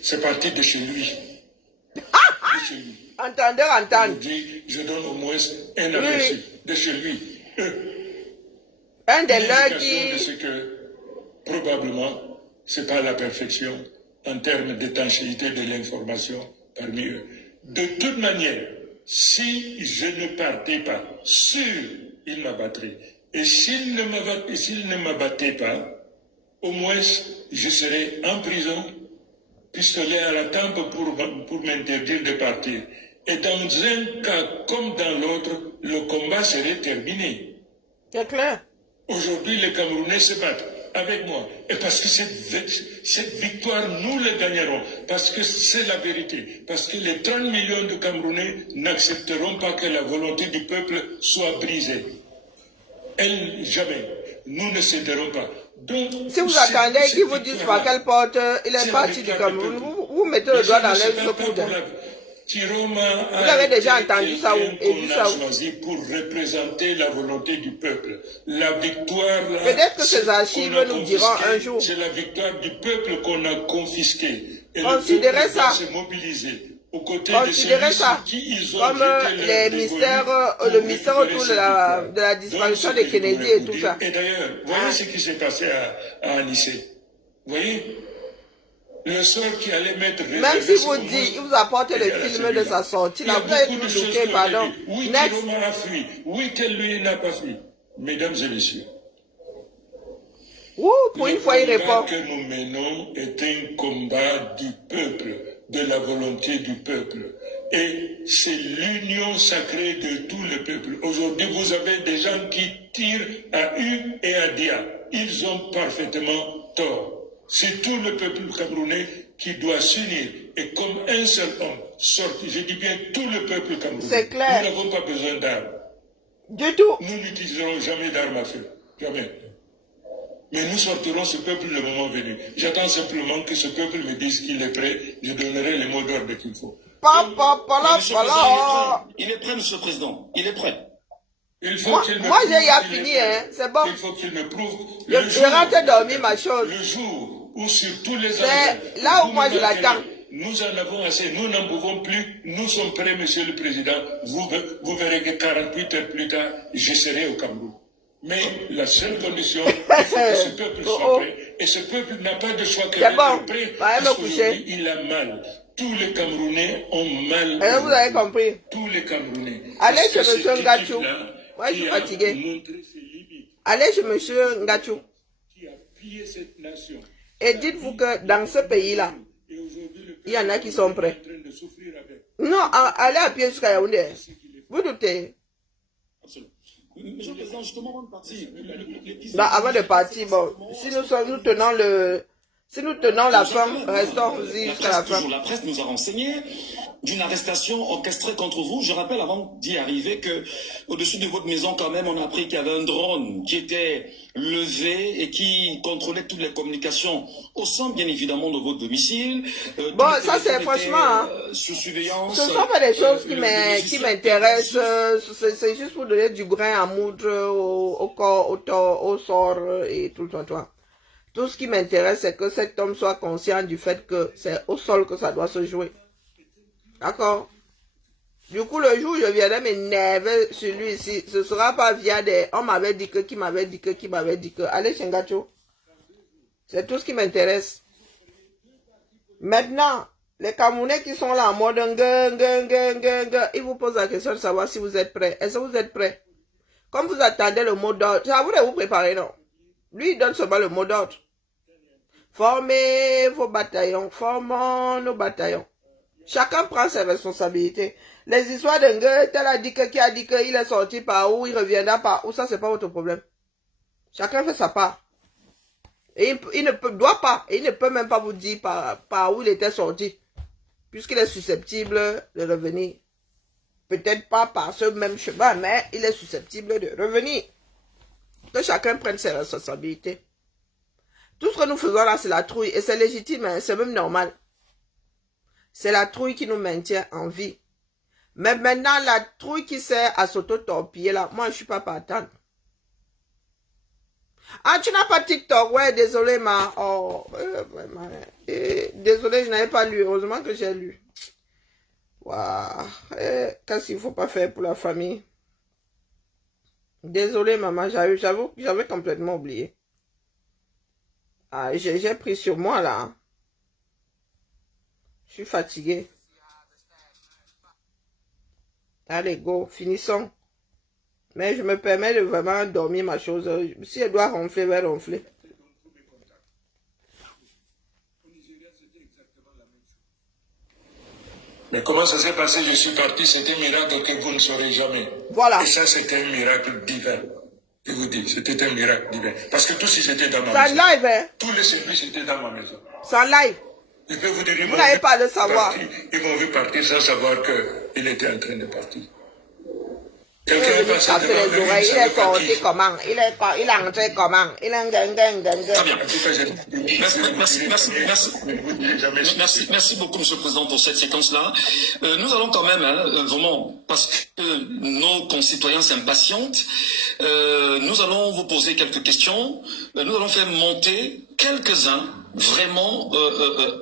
c'est parti de chez lui. Entendez. Je donne au moins un aperçu de chez lui. Un des leurs de ce que probablement c'est pas la perfection en termes d'étanchéité de l'information parmi eux. De toute manière, si je ne partais pas, sûr, il m'abattrait. Et s'il ne m'abattait pas, au moins je serais en prison, pistolet à la tempe pour m'interdire de partir. Et dans un cas comme dans l'autre, le combat serait terminé. C'est clair. Aujourd'hui, les Camerounais se battent avec moi. Et parce que cette victoire, nous la gagnerons. Parce que c'est la vérité. Parce que les 30 millions de Camerounais n'accepteront pas que la volonté du peuple soit brisée. Jamais. Nous ne céderons pas. Donc, si vous attendez qu'ils vous disent par quelle porte il est parti du Cameroun, vous mettez le doigt dans l'œil du coude. Vous avez déjà entendu ça et vu ça où? Choisi pour représenter la volonté du peuple. La victoire. Peut-être que ces archives nous diront un jour. C'est la victoire du peuple qu'on a confisquée. Et considérez ça. Se mobiliser aux côtés Considérez de ça qui ils ont comme le mystère autour de la disparition de Kennedy et tout ça. Et d'ailleurs, voyez ce qui s'est passé à Anissé. Vous voyez? Le sort qui allait mettre... Même si vous dites, il vous apporte le film de sa sortie, là, vous avez tout bloqué, pardon. Oui, Next. Kiroma a fui. Oui, lui n'a pas fui. Mesdames et messieurs. Pour une fois, il répond. Le combat que nous menons est un combat du peuple, de la volonté du peuple. Et c'est l'union sacrée de tout le peuple. Aujourd'hui, vous avez des gens qui tirent à U et à Dia. Ils ont parfaitement tort. C'est tout le peuple camerounais qui doit s'unir et comme un seul homme sortir. Je dis bien tout le peuple camerounais. C'est clair. Nous n'avons pas besoin d'armes. Du tout. Nous n'utiliserons jamais d'armes à feu. Jamais. Mais nous sortirons ce peuple le moment venu. J'attends simplement que ce peuple me dise qu'il est prêt. Je donnerai les mots d'ordre qu'il faut. Il est prêt, Monsieur le Président. Il est prêt. Moi, j'ai fini, hein. C'est bon. Il faut qu'il me prouve. Je rentre dormir ma chose. Le jour où sur tous les c'est là où moi je l'attends. Nous en avons assez, nous n'en pouvons plus. Nous sommes prêts, Monsieur le Président. Vous verrez que 48 heures plus tard, je serai au Cameroun. Mais la seule condition, il faut que ce peuple soit prêt. Et ce peuple n'a pas de choix que d'être prêt. Parce qu'aujourd'hui, il a mal. Tous les Camerounais ont mal. Et vous avez compris. Tous les Camerounais. Allez chez M. Ngachou. Moi, je suis fatigué. Allez chez M. Ngachou. Et dites-vous que dans ce pays-là, il y en a qui sont prêts. Non, allez à pied jusqu'à Yaoundé. Vous doutez? Monsieur le Président, justement, avant de partir. Avant de partir, bon, si nous tenons la fin, restons-y jusqu'à la fin. La presse nous a renseigné d'une arrestation orchestrée contre vous. Je rappelle avant d'y arriver que au-dessus de votre maison, quand même, on a appris qu'il y avait un drone qui était levé et qui contrôlait toutes les communications au sein, bien évidemment, de votre domicile. Bon, ça c'est franchement, sous surveillance. Ce ne sont pas des choses qui m'intéressent. C'est juste pour donner du grain à moudre au corps, au sort et tout le temps. Tout ce qui m'intéresse, c'est que cet homme soit conscient du fait que c'est au sol que ça doit se jouer. D'accord? Du coup, le jour où je viendrai m'énerver sur lui ici, ce ne sera pas via des... On m'avait dit que, qui m'avait dit que... Allez, Chengacho. C'est tout ce qui m'intéresse. Maintenant, les Camerounais qui sont là en mode... Ils vous posent la question de savoir si vous êtes prêts. Est-ce que vous êtes prêts? Comme vous attendez le mot d'ordre, ça vous de vous préparer, non? Lui, il donne seulement le mot d'ordre. Formez vos bataillons, formons nos bataillons. Chacun prend ses responsabilités. Les histoires d'un gars, tel a dit que, qui a dit qu'il est sorti par où, il reviendra par où, ça c'est pas votre problème. Chacun fait sa part. Et il ne doit pas, et il ne peut même pas vous dire par où il était sorti. Puisqu'il est susceptible de revenir. Peut-être pas par ce même chemin, mais il est susceptible de revenir. Que chacun prenne ses responsabilités. Tout ce que nous faisons là, c'est la trouille. Et c'est légitime, hein, c'est même normal. C'est la trouille qui nous maintient en vie. Mais maintenant, la trouille qui sert à s'auto-torpiller là, moi, je ne suis pas partante. Ah, tu n'as pas TikTok? Ouais, désolé, ma... Oh, vraiment. Désolé, je n'avais pas lu. Heureusement que j'ai lu. Waouh. Qu'est-ce qu'il ne faut pas faire pour la famille? Désolé, maman, j'avais complètement oublié. Ah, j'ai pris sur moi, là. Je suis fatigué. Allez, go, finissons. Mais je me permets de vraiment dormir ma chose. Si elle doit ronfler, elle va ronfler. Mais comment ça s'est passé? Je suis parti, c'était un miracle que vous ne saurez jamais. Voilà. Et ça, c'était un miracle divin. Je vous dis, c'était un miracle divin. Parce que tous ils étaient dans ma C'est en maison. live, hein? Tous les services étaient dans ma maison. C'est en live. Je peux vous dire, ils Vous m'ont n'avez vu pas de savoir. partir. Ils m'ont vu partir sans savoir qu'il était en train de partir. Il est Quelqu'un est venu passé casser devant les lui, il oreilles. ne Il est savait pas sorti qui. comment? Il est entré comment? Il est un gang. Très bien. En tout cas, Merci beaucoup, Monsieur le Président, pour cette séquence-là. Nous allons quand même, vraiment, parce que nos concitoyens s'impatientent, nous allons vous poser quelques questions. Nous allons faire monter quelques-uns, vraiment,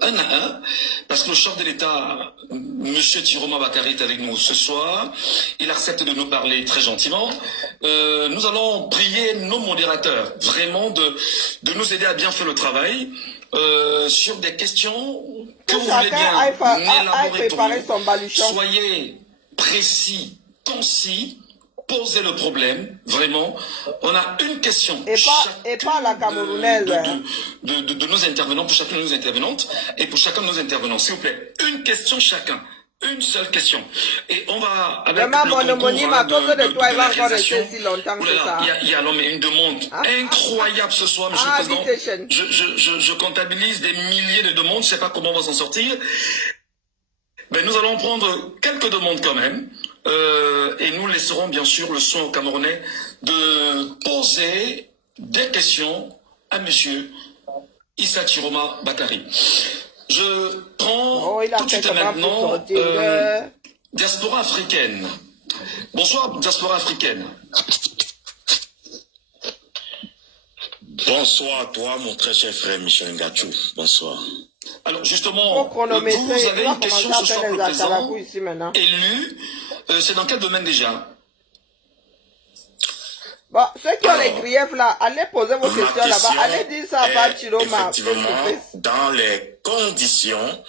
un à un, parce que le chef de l'État, Monsieur Tiroma Bakary, est avec nous ce soir. Il accepte de nous parler très gentiment. Nous allons prier nos modérateurs, vraiment, de nous aider à bien faire le travail. Sur des questions que vous voulez bien élaborer pour nous. Soyez précis, concis, posez le problème, vraiment. On a une question Et pas la camerounaise. de nos intervenants, pour chacune de nos intervenantes, et pour chacun de nos intervenants. S'il vous plaît, une question chacun. Une seule question. Et on va avec vraiment, le mon homonyme, à cause de toi, il va encore réalisation. rester si longtemps que ça. Il y a l'homme et une demande incroyable ce soir, Monsieur le Président. Je comptabilise des milliers de demandes, je ne sais pas comment on va s'en sortir. Mais nous allons prendre quelques demandes quand même. Et nous laisserons bien sûr le soin aux Camerounais de poser des questions à Monsieur Issa Tiroma Bakary. Je prends tout de suite maintenant diaspora africaine. Bonsoir, diaspora africaine. Bonsoir à toi, mon très cher frère Michel Ngachou. Bonsoir. Alors justement, vous avez une question ce soir pour le président élu. C'est dans quel domaine déjà? Bon, ceux qui ont les griefs là, allez poser vos questions là-bas. Allez dire ça à Bachiroma. Effectivement, dans les conditions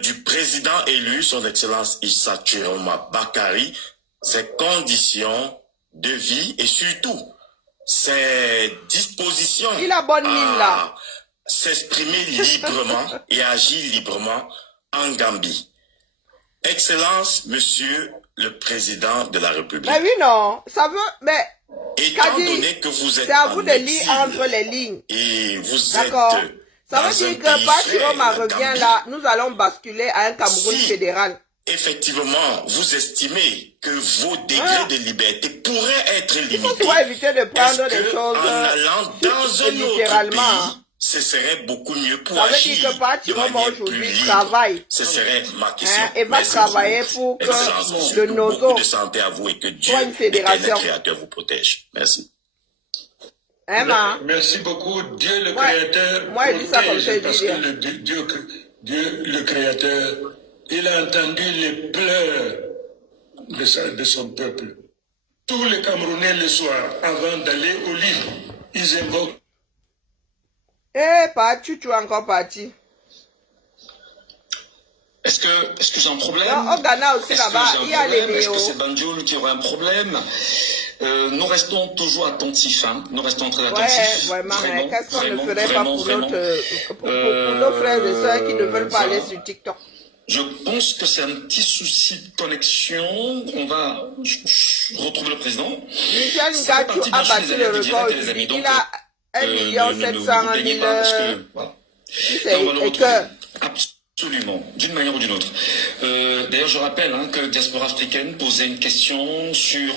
du président élu, son Excellence Issa Tiroma Bakary, ses conditions de vie et surtout ses dispositions Il a bonne mine là. S'exprimer librement et agir librement en Gambie. Excellence, Monsieur le Président de la République. Mais oui, non, ça veut, mais étant donné que vous êtes c'est à vous en de lire exil entre les lignes. et vous êtes D'accord. Ça dans veut un dire pays que Bachiroma frère, la revient Gambie, là, nous allons basculer à un Cameroun si fédéral. effectivement vous estimez que vos degrés de liberté pourraient être Il faut limités, souvent éviter de prendre est-ce des que choses en allant dans un autre littéralement. pays, ce serait beaucoup mieux pour Ça veut agir dire que de Bachiroma manière plus aujourd'hui libre? travaille. Ce serait ma question. Et va Merci travailler beaucoup. pour Excellence, que le surtout Nozo beaucoup de santé à vous et que Dieu, soit une fédération. l'éternel créateur, vous protège. Merci. Hein, Merci beaucoup. Dieu le Moi, Créateur moi, je dis ça comme protège, ça, je parce dis que rien. Dieu le Créateur, il a entendu les pleurs de son peuple. Tous les Camerounais le soir, avant d'aller au lit, ils invoquent. Pachu, tu es encore parti. Est-ce que j'ai un problème? Non, au Ghana aussi là-bas, il y a les Est-ce néos. que c'est Banjul qui aurait un problème? Nous restons toujours attentifs, hein. Nous restons très attentifs. Ouais, vraiment, qu'est-ce qu'on ne ferait pas pour nos frères et sœurs qui ne veulent pas aller sur TikTok? Je pense que c'est un petit souci de connexion. On va retrouver le président. Michel Ngachou a battu le record aujourd'hui. Il a 1 700 000 et que... Absolument, d'une manière ou d'une autre. D'ailleurs, je rappelle que Diaspora africaine posait une question sur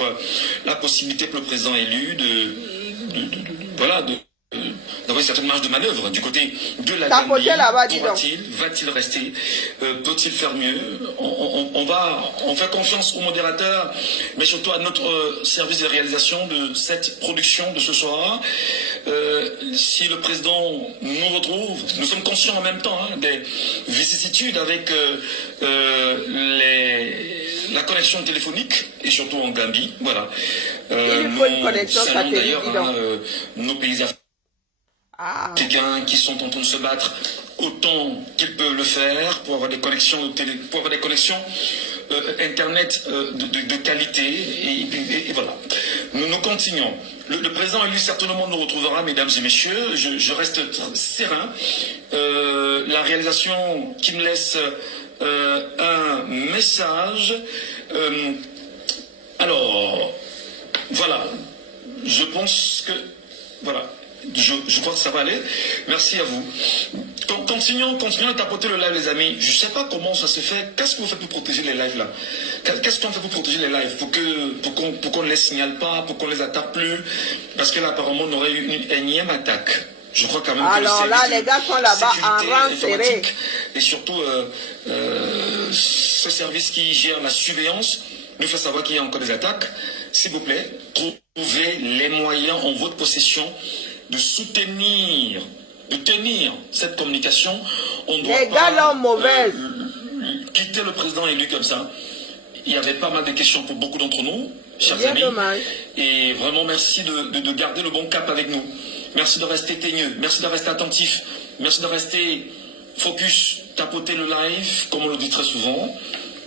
la possibilité pour le président élu d'avoir une certaine marge de manœuvre du côté de la Gambie. Va-t-il rester? Peut-il faire mieux? On fait confiance aux modérateurs, mais surtout à notre service de réalisation de cette production de ce soir. Si le président nous retrouve, nous sommes conscients en même temps des vicissitudes avec la connexion téléphonique et surtout en Gambie. Voilà. Il faut une connexion satellite. Nos pays africains qui sont en train de se battre autant qu'ils peuvent le faire pour avoir des connexions internet de qualité et voilà. Nous continuons. Le président élu certainement nous retrouvera, mesdames et messieurs. Je reste serein. La réalisation qui me laisse un message. Alors, voilà. je pense que, voilà, je crois que ça va aller. Merci à vous. Continuons à tapoter le live, les amis. Je ne sais pas comment ça se fait. Qu'est-ce que vous faites pour protéger les lives là? Qu'est-ce qu'on fait pour protéger les lives? Pour qu'on ne les signale pas, pour qu'on ne les attaque plus? Parce que là, apparemment, on aurait eu une énième attaque. Je crois quand même que alors là, les gars sont là-bas en rang serré. Et surtout, ce service qui gère la surveillance nous fait savoir qu'il y a encore des attaques. S'il vous plaît, trouvez les moyens en votre possession de soutenir, de tenir cette communication. On doit les gars l'ont mauvaise. Quitter le président élu comme ça. Il y avait pas mal de questions pour beaucoup d'entre nous, chers amis. Dommage. Et vraiment, merci de garder le bon cap avec nous. Merci de rester teigneux, merci de rester attentif, merci de rester focus, tapoter le live, comme on le dit très souvent.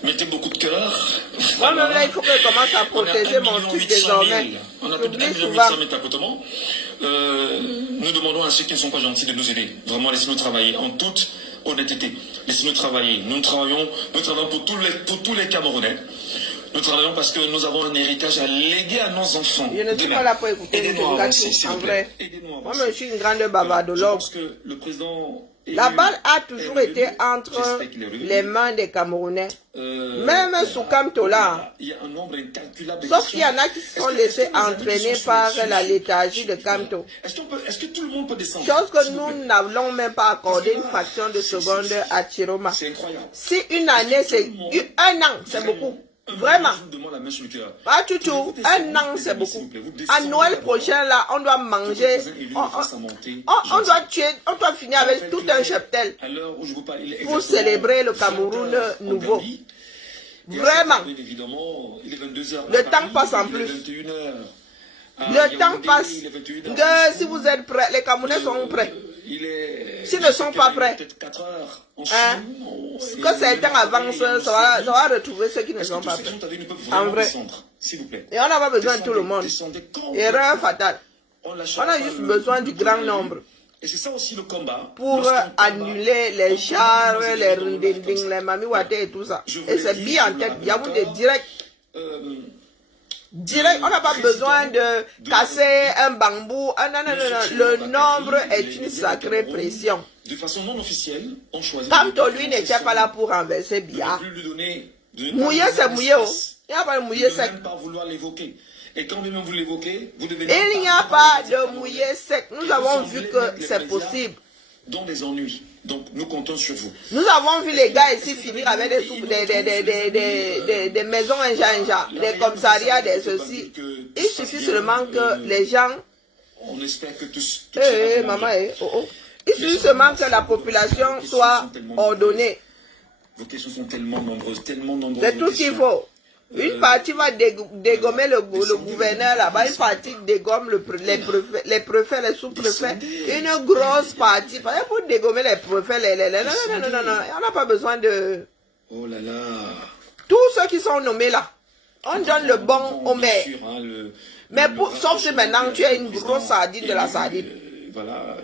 Mettez beaucoup de cœur. Moi-même là, il faut que je commence à protéger mon truc désormais. On a plus de 1 800 000 tapotements. Nous demandons à ceux qui ne sont pas gentils de nous aider. Vraiment, laissez-nous travailler en toute honnêteté. Laissez-nous travailler. Nous travaillons pour tous les Camerounais. Nous travaillons parce que nous avons un héritage à léguer à nos enfants. Je ne suis pas là pour écouter les gâteaux, en vrai. Moi, je suis une grande bavardologue. Je pense que le président... La balle a toujours été entre les mains des Camerounais. Même sous Kamtola. Sauf qu'il y en a qui se sont laissés entraîner par la léthargie de Kamto. Est-ce que tout le monde peut descendre? Chose que nous n'avons même pas accordé une fraction de seconde à Chiroma. C'est incroyable. Si une année, c'est un an, c'est beaucoup. Vraiment. Pas du tout. Un an, c'est beaucoup. À Noël prochain, là, on doit manger. On doit tuer, on doit finir avec tout un cheptel pour célébrer le Cameroun nouveau. Vraiment. Le temps passe en plus. Le temps passe. Si vous êtes prêts, les Camerounais sont prêts. S'ils ne sont pas prêts, hein, que certains avancent, ça va retrouver ceux qui ne sont pas prêts. En vrai. Et on n'a pas besoin de tout le monde. Erreur fatale. On a juste besoin du grand nombre. Et c'est ça aussi le combat. Pour annuler les chars, les rindinding, les mamiwate et tout ça. Et c'est bien en tête. Il y a des directs. Direct, on n'a pas besoin de casser un bambou. Ah, non. Le nombre est une sacrée pression. De façon non officielle, on choisit. Quand lui n'était pas là pour renverser Biya. Mouiller, c'est mouiller. Il n'y a pas de mouiller sec. Pas vouloir l'évoquer. Et quand même vous l'évoquez, vous devez. Il n'y a pas de mouiller sec. Nous avons vu que c'est possible. Dans des ennuis. Donc, nous comptons sur vous. Nous avons vu les gars ici finir avec des maisons des commissariats, des ceci. Il suffit seulement que les gens... On espère que tous... maman, Il suffit seulement que la population soit ordonnée. Vos questions sont tellement nombreuses, c'est tout ce qu'il faut. Une partie va dégommer le gouverneur là-bas, une partie dégomme les préfets, les sous-préfets, une grosse partie. Pour dégommer les préfets, non, on n'a pas besoin de... Oh là là. Tous ceux qui sont nommés là, on donne le bon au maire. Mais sauf si maintenant tu as une grosse sardine de la sardine. Voilà.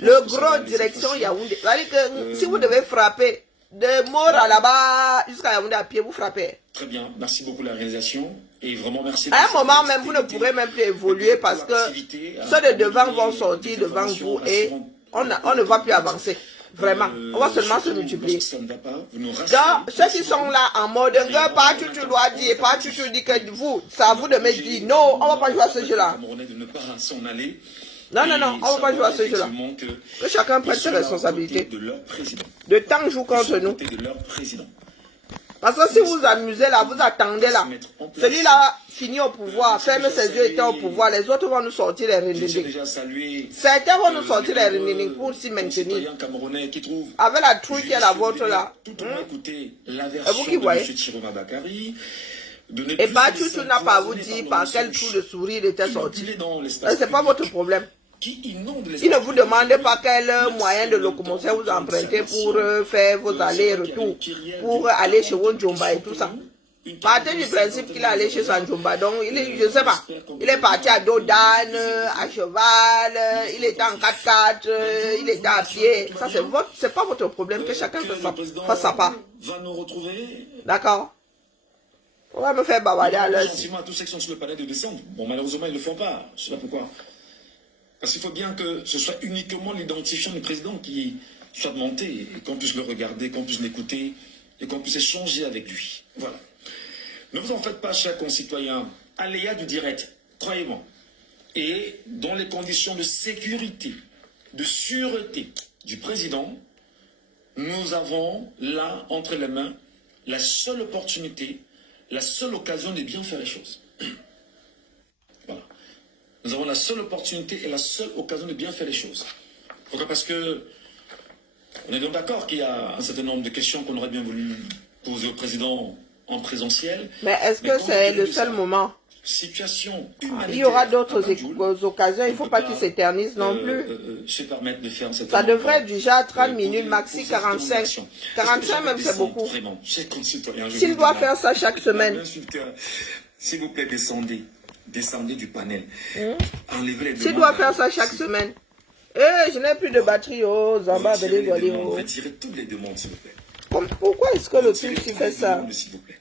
Le gros direction Yaoundé. C'est-à-dire que si vous devez frapper de Mort à là-bas jusqu'à Yaoundé à pied, vous frappez. Très bien, merci beaucoup la réalisation et vraiment merci. À un moment même, vous ne pourrez même plus évoluer parce que ceux de devant vont sortir devant vous et on ne va plus avancer. Vraiment, on va seulement se multiplier. Donc, ceux qui sont là en mode, pas tu dois dire, pas tu dis que vous, c'est à vous de me dire, non, on ne va pas jouer à ce jeu-là. Non, on ne va pas jouer à ce jeu-là. Que chacun prenne ses responsabilités. Le temps joue contre nous. Parce que si vous vous amusez là, vous attendez là. Celui-là finit au pouvoir, ferme ses yeux, était au pouvoir. Les autres vont nous sortir les rindinding. Certains vont nous sortir les rindinding pour s'y maintenir. Avec la trouille qui est la vôtre là. Et vous qui voyez. Et Bachou n'a pas à vous dire par quel trou de souris il était sorti. Ce n'est pas votre problème. Il ne vous demande pas quel moyen de locomotion vous empruntez pour faire vos allers-retours, pour aller chez Wonjomba et tout ça. Partez du principe qu'il est allé chez Sanjomba, donc je ne sais pas, il est parti à dos d'âne, à cheval, il était en 4x4, il était à pied. Ça, c'est pas votre problème, que chacun fasse sa part. D'accord? On va me faire bavarder à l'heure. Gentiment à tous ceux qui sont sur le palais de descendre. Bon, malheureusement, ils ne le font pas. Je ne sais pas pourquoi. Parce qu'il faut bien que ce soit uniquement l'identifiant du président qui soit monté et qu'on puisse le regarder, qu'on puisse l'écouter et qu'on puisse échanger avec lui. Voilà. Ne vous en faites pas, chers concitoyens. Aléa du direct, croyez-moi. Et dans les conditions de sécurité, de sûreté du président, nous avons là, entre les mains, la seule opportunité, la seule occasion de bien faire les choses. Voilà. Nous avons la seule opportunité et la seule occasion de bien faire les choses. Pourquoi? Parce que on est donc d'accord qu'il y a un certain nombre de questions qu'on aurait bien voulu poser au président en présentiel. Mais est-ce que c'est le seul moment? Situation Il y aura d'autres occasions, il ne faut pas qu'ils s'éternisent non plus. Se permettre de faire Ça devrait être déjà 30 minutes, maxi 45. 45 même, c'est beaucoup. S'il doit faire ça chaque semaine. S'il vous plaît, descendez. Descendez du panel. Enlevez les demandes. S'il doit faire ça chaque semaine. Je n'ai plus de batterie. Oh, Zamba, retirez toutes les demandes, s'il vous plaît. Pourquoi est-ce que le truc fait ça? S'il vous plaît.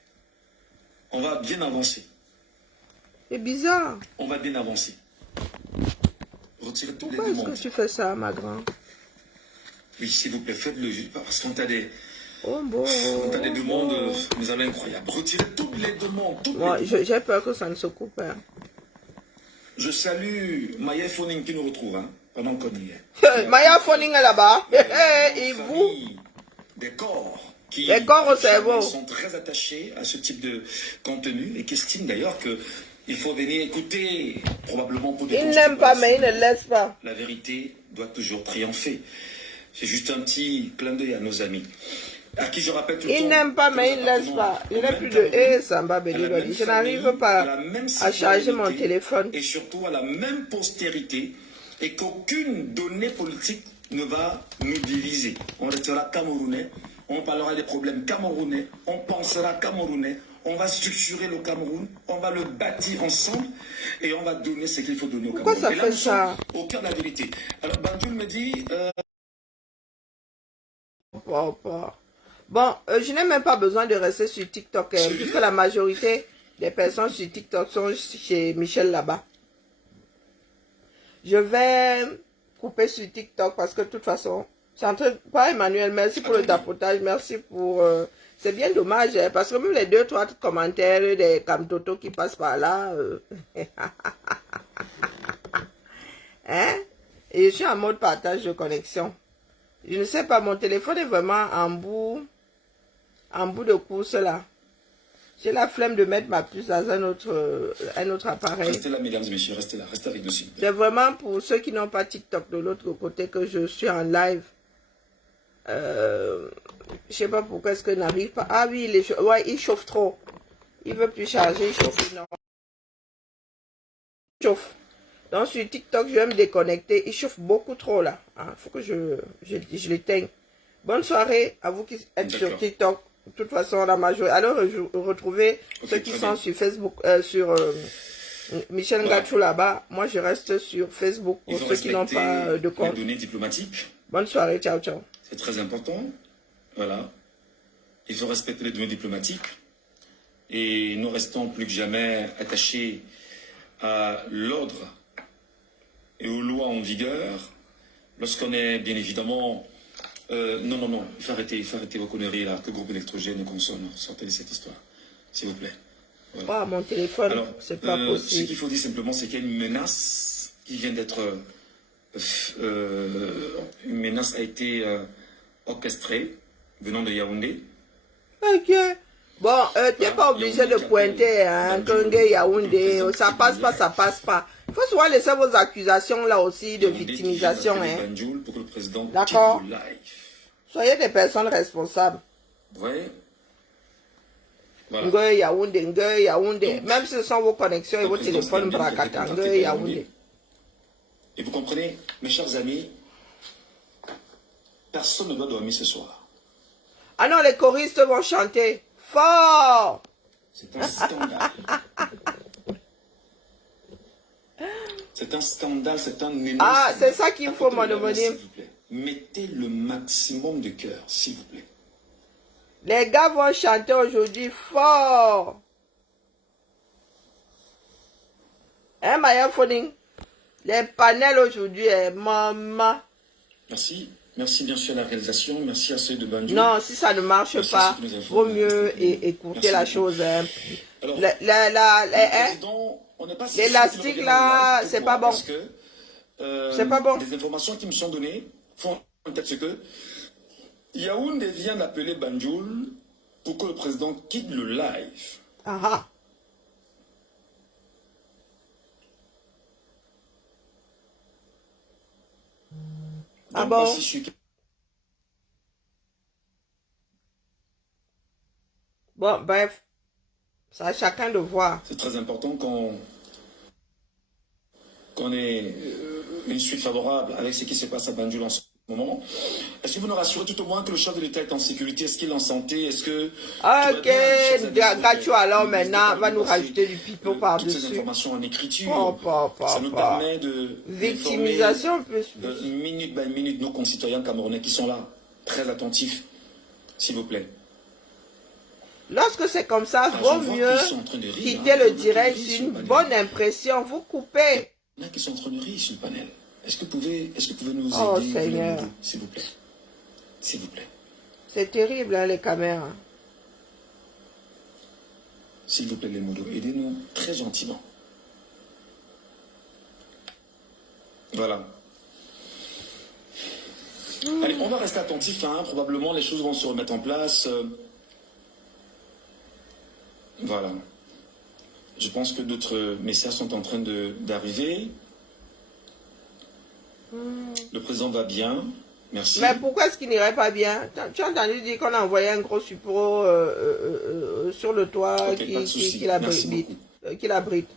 On va bien avancer. C'est bizarre. On va bien avancer. Retirez toutes les demandes. Pourquoi est-ce que tu fais ça, ma grande? Oui, s'il vous plaît, faites-le. Parce qu'on a des... Oh bon. On a des demandes, mais allez, incroyables. Retirez toutes les demandes. Moi, j'ai peur que ça ne se coupe. Hein. Je salue Maya Foning qui nous retrouve, hein, pendant qu'on y est. Maya Foning est là-bas. Et vous? Des corps qui les corps au cerveau sont très attachés à ce type de contenu et qui estiment d'ailleurs que il faut venir écouter, probablement pour des... Ils n'aiment pas, mais ils ne laissent pas. La vérité doit toujours triompher. C'est juste un petit clin d'œil à nos amis. À qui je rappelle tout le temps... Ils n'aiment pas, mais ils ne laissent pas. Il n'y a plus de... Samba Belibali. Je n'arrive pas à charger mon téléphone. Et surtout à la même postérité, et qu'aucune donnée politique ne va nous diviser. On restera camerounais, on parlera des problèmes camerounais, on pensera camerounais, on va structurer le Cameroun, on va le bâtir ensemble et on va donner ce qu'il faut donner au Cameroun. Pourquoi ça fait ça? Au cœur de la vérité. Alors, Bandoul me dit... Bon, je n'ai même pas besoin de rester sur TikTok, puisque la majorité des personnes sur TikTok sont chez Michel là-bas. Je vais couper sur TikTok parce que de toute façon, c'est en train... Pas Emmanuel, merci pour le tapotage, merci pour... C'est bien dommage, parce que même les 2-3 commentaires des Camtoto qui passent par là... hein? Et je suis en mode partage de connexion. Je ne sais pas, mon téléphone est vraiment en bout de course là. J'ai la flemme de mettre ma puce dans un autre appareil. Restez là, mesdames et messieurs, restez là, restez avec nous. C'est vraiment pour ceux qui n'ont pas TikTok de l'autre côté que je suis en live. Je sais pas pourquoi est-ce que n'arrive pas. Ah oui, il chauffe trop. Il veut plus charger, il chauffe énormément. Il chauffe. Donc sur TikTok, je vais me déconnecter. Il chauffe beaucoup trop là. Il faut que je l'éteigne. Bonne soirée à vous qui êtes sur TikTok. De toute façon, la majorité. Alors, retrouvez ceux qui sont sur Facebook, sur Michel Ngachou là-bas. Moi, je reste sur Facebook pour ceux qui n'ont pas de compte. Les données diplomatiques. Bonne soirée, ciao, ciao. C'est très important. Voilà. Il faut respecter les données diplomatiques. Et nous restons plus que jamais attachés à l'ordre et aux lois en vigueur. Lorsqu'on est, bien évidemment... non, il faut arrêter vos conneries là, que groupe électrogène et consonne. Sortez de cette histoire, s'il vous plaît. Voilà. Oh, mon téléphone, c'est pas possible. Ce qu'il faut dire simplement, c'est qu'il y a une menace qui vient d'être... une menace a été orchestrée, venant de Yaoundé. Ok. Bon, tu n'es pas obligé de pointer, hein, Yaoundé, ça passe pas. Il faut souvent laisser vos accusations là aussi de victimisation. Hein. D'accord. Soyez des personnes responsables. Ouais. Voilà. Yaoundé. Même si ce sont vos connexions et vos téléphones bracata, Yaoundé. Et vous comprenez, mes chers amis, personne ne doit dormir ce soir. Ah non, les choristes vont chanter fort. C'est un scandale. C'est un scandale, c'est un énorme... Ah, c'est ça qu'il faut, mon homonyme. Mettez le maximum de cœur, s'il vous plaît. Les gars vont chanter aujourd'hui fort. Hein, Maya Phoning? Les panels aujourd'hui, maman. Merci. Merci bien sûr à la réalisation. Merci à ceux de Banjul. Non, si ça ne marche Merci pas, à ceux qui nous vaut informent. mieux écouter Merci la beaucoup. chose. Hein. Alors, L'élastique là, c'est pas bon. Parce que, C'est pas bon. Les informations qui me sont données font en tête ce que Yaoundé vient d'appeler Banjul pour que le président quitte le live. Ah ah. Ah Donc, bon? voici ce que- Bon, bref. C'est à chacun de voir. C'est très important qu'on ait une suite favorable avec ce qui se passe à Banjul en ce moment. Est-ce que vous nous rassurez tout au moins que le chef de l'État est en sécurité? Est-ce qu'il est en santé? Est-ce que... Ok, Gacho alors maintenant va nous rajouter du pipeau toutes ces par-dessus. informations en écriture. Oh, Ça nous permet de... Victimisation plus. Minute by minute nos concitoyens camerounais qui sont là, très attentifs, s'il vous plaît. Lorsque c'est comme ça, Ah, vaut je vois mieux qu'ils sont en train de rire, quitter hein. le Ils direct rient sur sur une le panel. bonne impression. Vous coupez. Il y en a qui sont en train de rire sur le panel. Est-ce que vous pouvez nous Oh, aider, Seigneur. Voulez-vous, s'il vous plaît? S'il vous plaît. C'est terrible, hein, les caméras. S'il vous plaît, les modos, aidez-nous très gentiment. Voilà. Allez, on va rester attentifs, hein. Probablement les choses vont se remettre en place. Voilà. Je pense que d'autres messages sont en train d'arriver. Le président va bien. Merci. Mais pourquoi est-ce qu'il n'irait pas bien? Tu as entendu dire qu'on a envoyé un gros support sur le toit Ok, pas de souci. qui Merci l'abrite.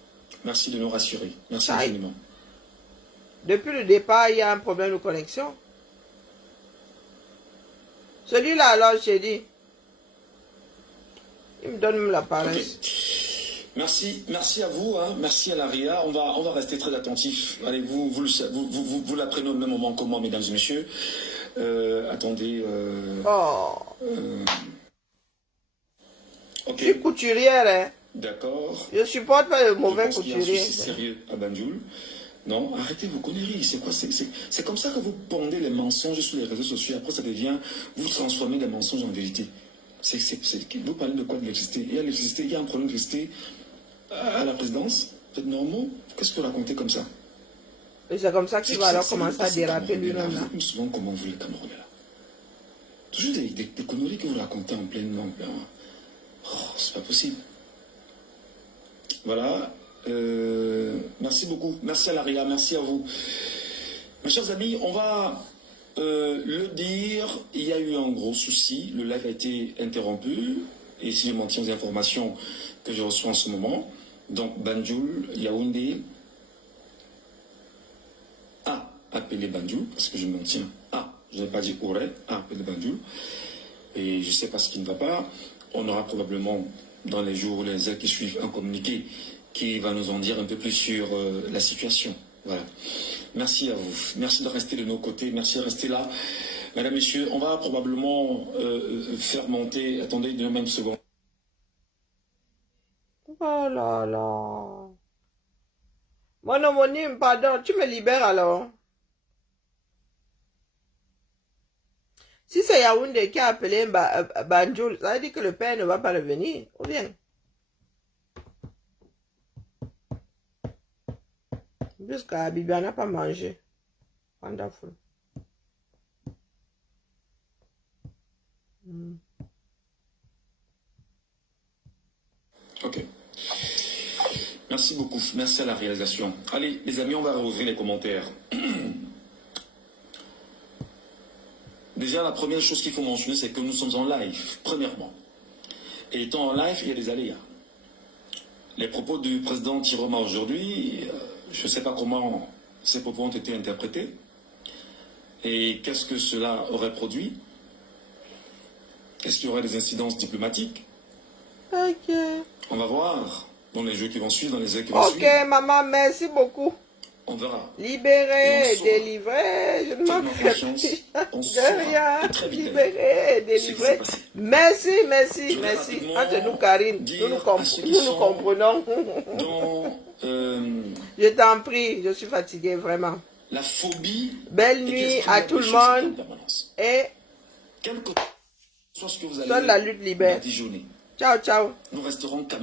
Merci de nous rassurer. Merci Aïe. infiniment. Depuis le départ, il y a un problème de connexion. Celui-là, alors, j'ai dit. Il me donne même la paresse. Ok. Merci à vous, hein. Merci à la RIA. On va rester très attentifs. Allez, vous l'apprenez au même moment que moi, mesdames et messieurs. Attendez. Oh, Ok, je suis couturière, hein. d'accord. Je supporte pas le mauvais Je pense qu'il y a un couturier. souci sérieux à Banjul. Non, arrêtez vos conneries. C'est quoi? C'est comme ça que vous pondez les mensonges sur les réseaux sociaux. Après, ça devient, vous transformez des mensonges en vérité. Vous parlez de quoi? De l'électricité? Il y a l'électricité, il y a un problème d'électricité à la présidence. Vous êtes normaux? Qu'est-ce que vous racontez comme ça? Et c'est comme ça qu'il va alors commencer à déraper lui-même. Vous dites souvent comment vous les Camerounais là. Toujours des conneries que vous racontez en pleine langue. Oh, c'est pas possible. Voilà. Merci beaucoup. Merci à l'ARIA. Merci à vous. Mes chers amis, on va le dire. Il y a eu un gros souci. Le live a été interrompu. Et si je m'en tiens aux informations que je reçois en ce moment, donc Banjul, Yaoundé a appelé Banjul, parce que je m'en tiens à, je n'ai pas dit aurait, a appelé Banjul. Et je ne sais pas ce qui ne va pas. On aura probablement dans les jours, les heures qui suivent, un communiqué qui va nous en dire un peu plus sur la situation. Voilà. Merci à vous. Merci de rester de nos côtés. Merci de rester là. Mesdames, Messieurs, on va probablement faire monter... Attendez une même seconde. Oh là là. Mon homonyme, pardon, tu me libères alors. Si c'est Yaoundé qui a appelé Banjul, ça veut dire que le père ne va pas revenir. Ou bien? Jusqu'à Bibi, on n'a pas mangé. Wonderful. Ok. Merci beaucoup. Merci à la réalisation. Allez, les amis, on va rouvrir les commentaires. Déjà, la première chose qu'il faut mentionner, c'est que nous sommes en live, premièrement. Et étant en live, il y a des aléas. Les propos du président Tiroma aujourd'hui, je ne sais pas comment ces propos ont été interprétés. Et qu'est-ce que cela aurait produit? Est-ce qu'il y aurait des incidences diplomatiques? Ok. On va voir dans les jours qui vont suivre, dans les heures qui vont suivre. Ok, maman, merci beaucoup. On verra. Libéré, Et on saura. délivré, je ne Faites-moi manquerai confiance, on de saura rien. très vite Libéré, ce qui s'est délivré. passé. Merci, merci, Je vais merci. rapidement Entre nous, Karine, dire nous à ceux qui nous sont comprenons. Dans Je t'en prie, je suis fatiguée, vraiment. la phobie. Belle et nuit qu'est-ce qu'il y à a tout de le chez cette monde permanence. et Quel que soit ce que vous seule allez la lutte libère. badigeonner, Ciao, ciao. nous resterons caméras.